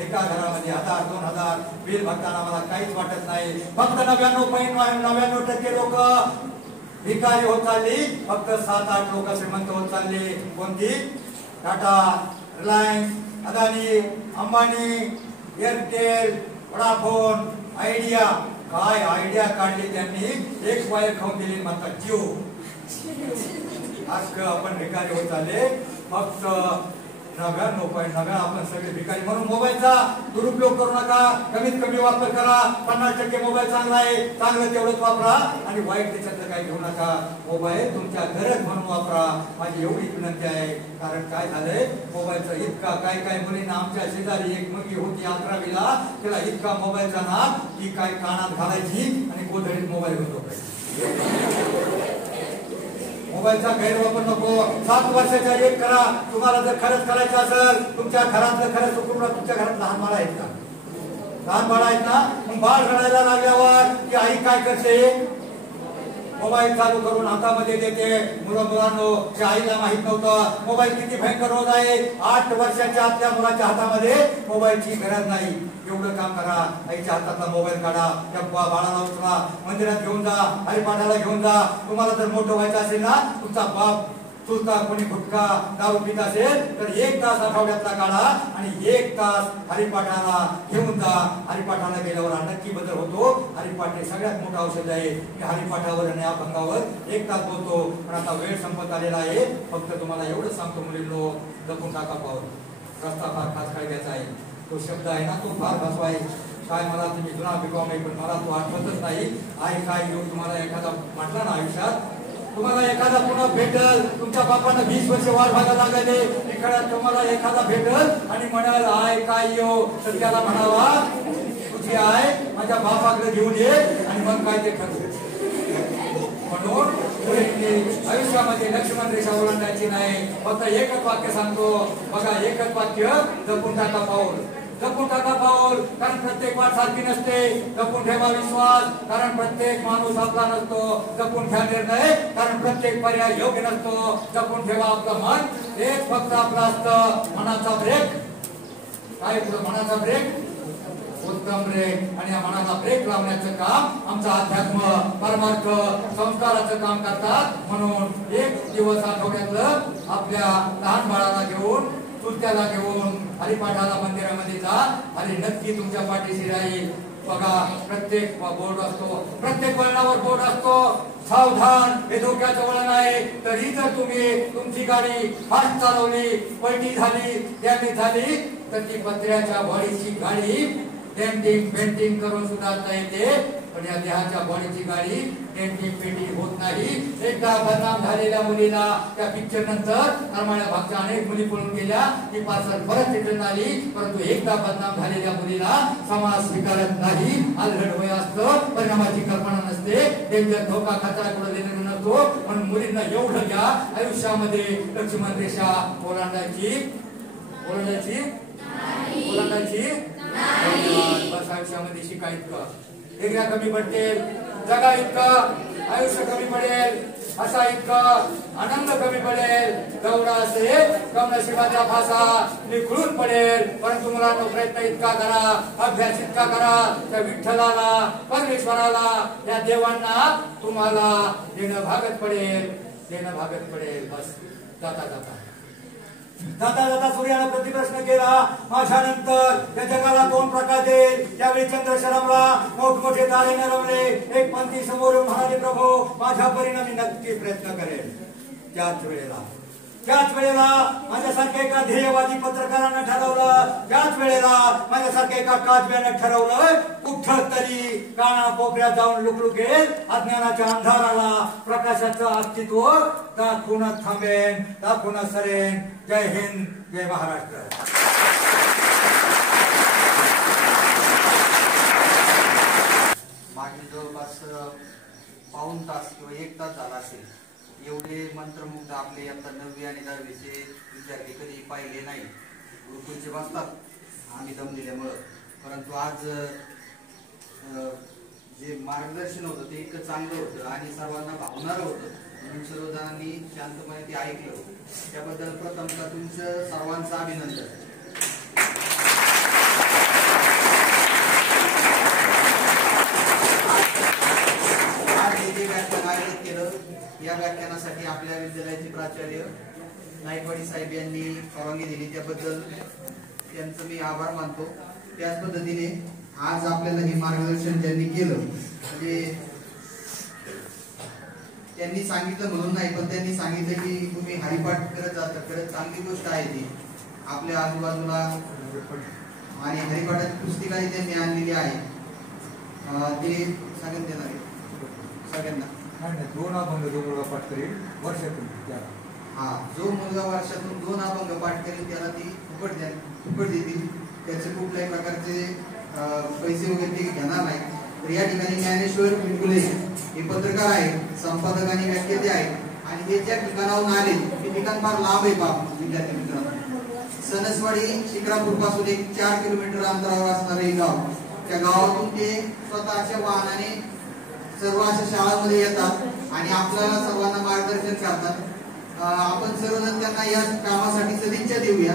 एका घरामध्ये 1000-2000 बिल भरताना मला काहीच वाटत नाही. फक्त 99.99% लोक भिकारी होत चालली. फक्त 7-8 लोक श्रीमंत होत चालली. कोणती? Tata, Reliance, Adani, Ambani, Airtel, Vodafone, idea. काय आयडिया काढली त्यांनी? एक वायर खाऊन दिली म्हणतात जिओ. आज आपण भिकारी होत चालले. फक्त 99.99 आपण सगळे भिकारी. म्हणून मोबाईलचा दुरुपयोग करू नका. कमीत कमी वापर करा. 50% मोबाईल चांगला आहे, चांगलं तेवढंच वापरा आणि वाईट त्याच्यातलं काही घेऊ नका. मोबाईल तुमच्या गरज म्हणून वापरा, माझी एवढी विनंती आहे. कारण काय झालंय, मोबाईलचा इतका काय मुलींना, आमच्या शेजारी एक मुलगी होती 11वीला, त्याला इतका मोबाईलचा नाद, ती काय कानात घालायची आणि गोधडीत मोबाईल घेऊन झोपायची. मोबाईलचा गैरवापर नको. 7 वर्षाच्या एक करा. तुम्हाला जर खरंच करायचं असेल, तुमच्या घरातलं खरंच सुकून, तुमच्या घरात लहान बाळ आहेत का? लहान बाळ आहेत ना? मग बाळ रडायला लागल्यावर ती आई काय करते? मोबाईल चालू करून हातामध्ये देते. मुलांनो, त्या आईला माहित नव्हतं मोबाईल किती भयंकर रोग आहे. 8 वर्षाच्या आपल्या मुलाच्या हातामध्ये मोबाईलची गरज नाही. एवढं काम करा. आईच्या हातातला मोबाईल काढा, त्या बाळाला उचला, मंदिरात घेऊन जा, हरिपाठाला घेऊन जा. तुम्हाला जर मोठं व्हायचं असेल ना, तुमचा बाप चुलता कोणी गुटखा दारू पित असेल तर 1 तास आठवड्यातला काढा आणि 1 तास हरिपाठाला घेऊन जा. हरिपाठाला गेल्यावर नक्की बदल होतो. हरिपाठ हे सगळ्यात मोठं औषध आहे. मी हरिपाठावर आणि अभंगावर 1 तास बोलतो, पण आता वेळ संपत आलेला आहे. फक्त तुम्हाला एवढं सांगतो मुलींनो, जपून टाका पाऊल. रस्ता फार खास काय घ्यायचा आहे. तो शब्द आहे ना, तो फार हसवा आहे. काय मला तुम्ही जुना बिकॉम आहे, पण मला तो आठवतच नाही. आहे काय घेऊन तुम्हाला एखादा म्हटला ना आयुष्यात, तुम्हाला एखादा पुन्हा भेटल. तुमच्या बापानं 20 वर्ष वाट बघायला लागले. इकडे तुम्हाला एखादा भेटल आणि म्हणाल आय काय येऊ, तर त्याला म्हणावा तुझी आय माझ्या बापाकडे घेऊन ये आणि मग काय ते ठरवू. म्हणून आयुष्यामध्ये लक्ष्मण रेषा ओलांडायची नाही. फक्त एकच वाक्य सांगतो बघा, एकच वाक्य जपून टाका पाऊल. जपून टाका पाऊल, कारण प्रत्येक वाट सारखी नसते. जपून ठेवा विश्वास, कारण प्रत्येक माणूस आपला नसतो. जपून ठेवा निर्णय, कारण प्रत्येक पर्याय योग्य नसतो. जपून ठेवा आपलं मन, एक फक्त आपलं असतं. मनाचा ब्रेक काय, मनाचा ब्रेक उत्तम ब्रेक. आणि या मनाचा ब्रेक लावण्याचं काम आमचं अध्यात्म, परमार्थ, संस्काराचं काम करतात. म्हणून एक दिवस आठवड्यातलं आपल्या लहान बाळाला घेऊन, चुलत्याला घेऊन हरिपाठाला मंदिरामध्ये जा. आणि नक्की तुमच्या पाठीशी राहील. बघा, प्रत्येक बोर्ड असतो, प्रत्येक वळणावर बोर्ड असतो, सावधान, हे धोक्याचं वळण आहे. तरी जर तुम्ही तुमची गाडी फास्ट चालवली, पलटी झाली, डॅमेज झाली, तर ती पत्र्याच्या बॉडीची गाडी डेंटिंग पेंटिंग करून सुधारता येते. पण या देहाच्या बॉडीची गाडी डेंटिंग पेंटिंग होत नाही. एकदा बदनाम झालेल्या मुलीला त्या पिक्चर नंतर करमाळ्या भागच्या अनेक मुली पळून गेल्या. ती पार्सल परत रिटर्न आली. परंतु एकदा बदनाम झालेल्या मुलीला समाज स्वीकारत नाही. अलगड वय असतं, परिणामाची कल्पना नसते, डेंजर धोका खतरा कुठे दिलेला नसतो. म्हणून मुलींना एवढं घ्या, आयुष्यामध्ये लक्ष्मण रेषा ओलांडायची ओलांडायची ओलांडायची बस. आयुष्यामध्ये शिका इतकं, डिग्र्या कमी पडतील, जगा इतकं, आयुष्य कमी पडेल, असा इतकं, आनंद कमी पडेल. तेवढा असेल कमनशिबाचा फासा निखळून पडेल. परंतु मुलांनो, प्रयत्न इतका करा, अभ्यास इतका करा, त्या विठ्ठलाला, परमेश्वराला, या देवांना तुम्हाला देणं भागत पडेल, देणं भागत पडेल. बस. जाता जाता जाता जाता सूर्याने प्रतिप्रश्न केला, माझ्यानंतर या जगाला कोण प्रकाश देईल? त्यावेळी चंद्र शरमला, मोठमोठे तारे नरमले. एक पंथी समोर म्हणाले, प्रभू, माझ्या परिणामी नक्की प्रयत्न करेल. त्याच वेळेला माझ्यासारख्या एका ध्येयवादी पत्रकारानं ठरवलं, त्याच वेळेला माझ्यासारख्या एका काजव्यानं ठरवलं, कुठं तरी काना कोपऱ्यात जाऊन लुकलुकेल, अज्ञानाच्या अंधाराला प्रकाशाचं अस्तित्व दाखवूनच थांबेन, दाखवूनच सरेन. जय हिंद, जय महाराष्ट्र. मागील जवळपास पाऊण तास किंवा 1 तास झाला असेल. एवढे मंत्रमुग्ध आपले आता 9वी आणि 10वीचे विद्यार्थी कधी पाहिले नाही. गुरुकुलचे बसतात आम्ही दम दिल्यामुळं. परंतु आज जे मार्गदर्शन होतं ते इतकं चांगलं होतं आणि सर्वांना भावणारं होतं. म्हणून सर्वजणांनी शांतपणे ते ऐकलं. त्याबद्दल प्रथमतः तुमचं सर्वांचं अभिनंदन. या व्याख्यानासाठी आपल्या विद्यालयाचे प्राचार्य नाईकवाडी साहेब यांनी परवानगी दिली, त्याबद्दल त्यांचं मी आभार मानतो. त्याच पद्धतीने आज आपल्याला हे मार्गदर्शन ज्यांनी केलं, म्हणजे त्यांनी सांगितलं म्हणून नाही, पण त्यांनी सांगितलं की तुम्ही हरिपाठ करत जाता, खरंच चांगली गोष्ट आहे ती. आपल्या आजूबाजूला आणि हरिपाठाची पुस्तिकाही त्यांनी आणलेली आहे. ते सांगत देणार सगळ्यांना. 2 अभंग जो मुलगा पाठ करेल वर्षातून त्याला, जो मुलगा वर्षातून 2 अभंग पाठ करेल त्याला ती फुकट देतील. त्याचे कुठल्याही प्रकारचे पैसे वगैरे ते घेणार नाही. तर या ठिकाणी ज्ञानेश्वर पिंगुले हे पत्रकार आहेत, संपादक आणि व्याख्याते आहेत आणि ते ज्या ठिकाणाहून आले ते ठिकाण फार लांब आहे. बाप विद्यार्थी मित्रांनो, सणसवाडी शिक्रापूर पासून 4 किलोमीटर अंतरावर असणारे हे गाव. त्या गावातून ते स्वतःच्या वाहनाने सर्व अशा शाळांमध्ये येतात आणि आपल्याला सर्वांना मार्गदर्शन करतात. आपण सर्वजण त्यांना या कामासाठी सदिच्छा देऊया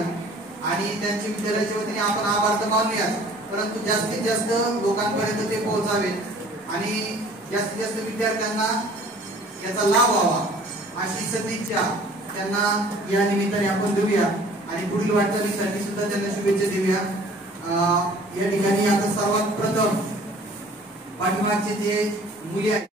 आणि त्यांच्या विद्यालयाच्या वतीने आपण आभार तर मानूया. परंतु जास्तीत जास्त लोकांपर्यंत ते पोहोचावेत आणि जास्तीत जास्त विद्यार्थ्यांना याचा लाभ व्हावा अशी सदिच्छा त्यांना या निमित्ताने आपण देऊया आणि पुढील वाटचालीसाठी सुद्धा त्यांना शुभेच्छा देऊया. या ठिकाणी आता सर्वात प्रथम पाठीमागचे जे मुली आहेत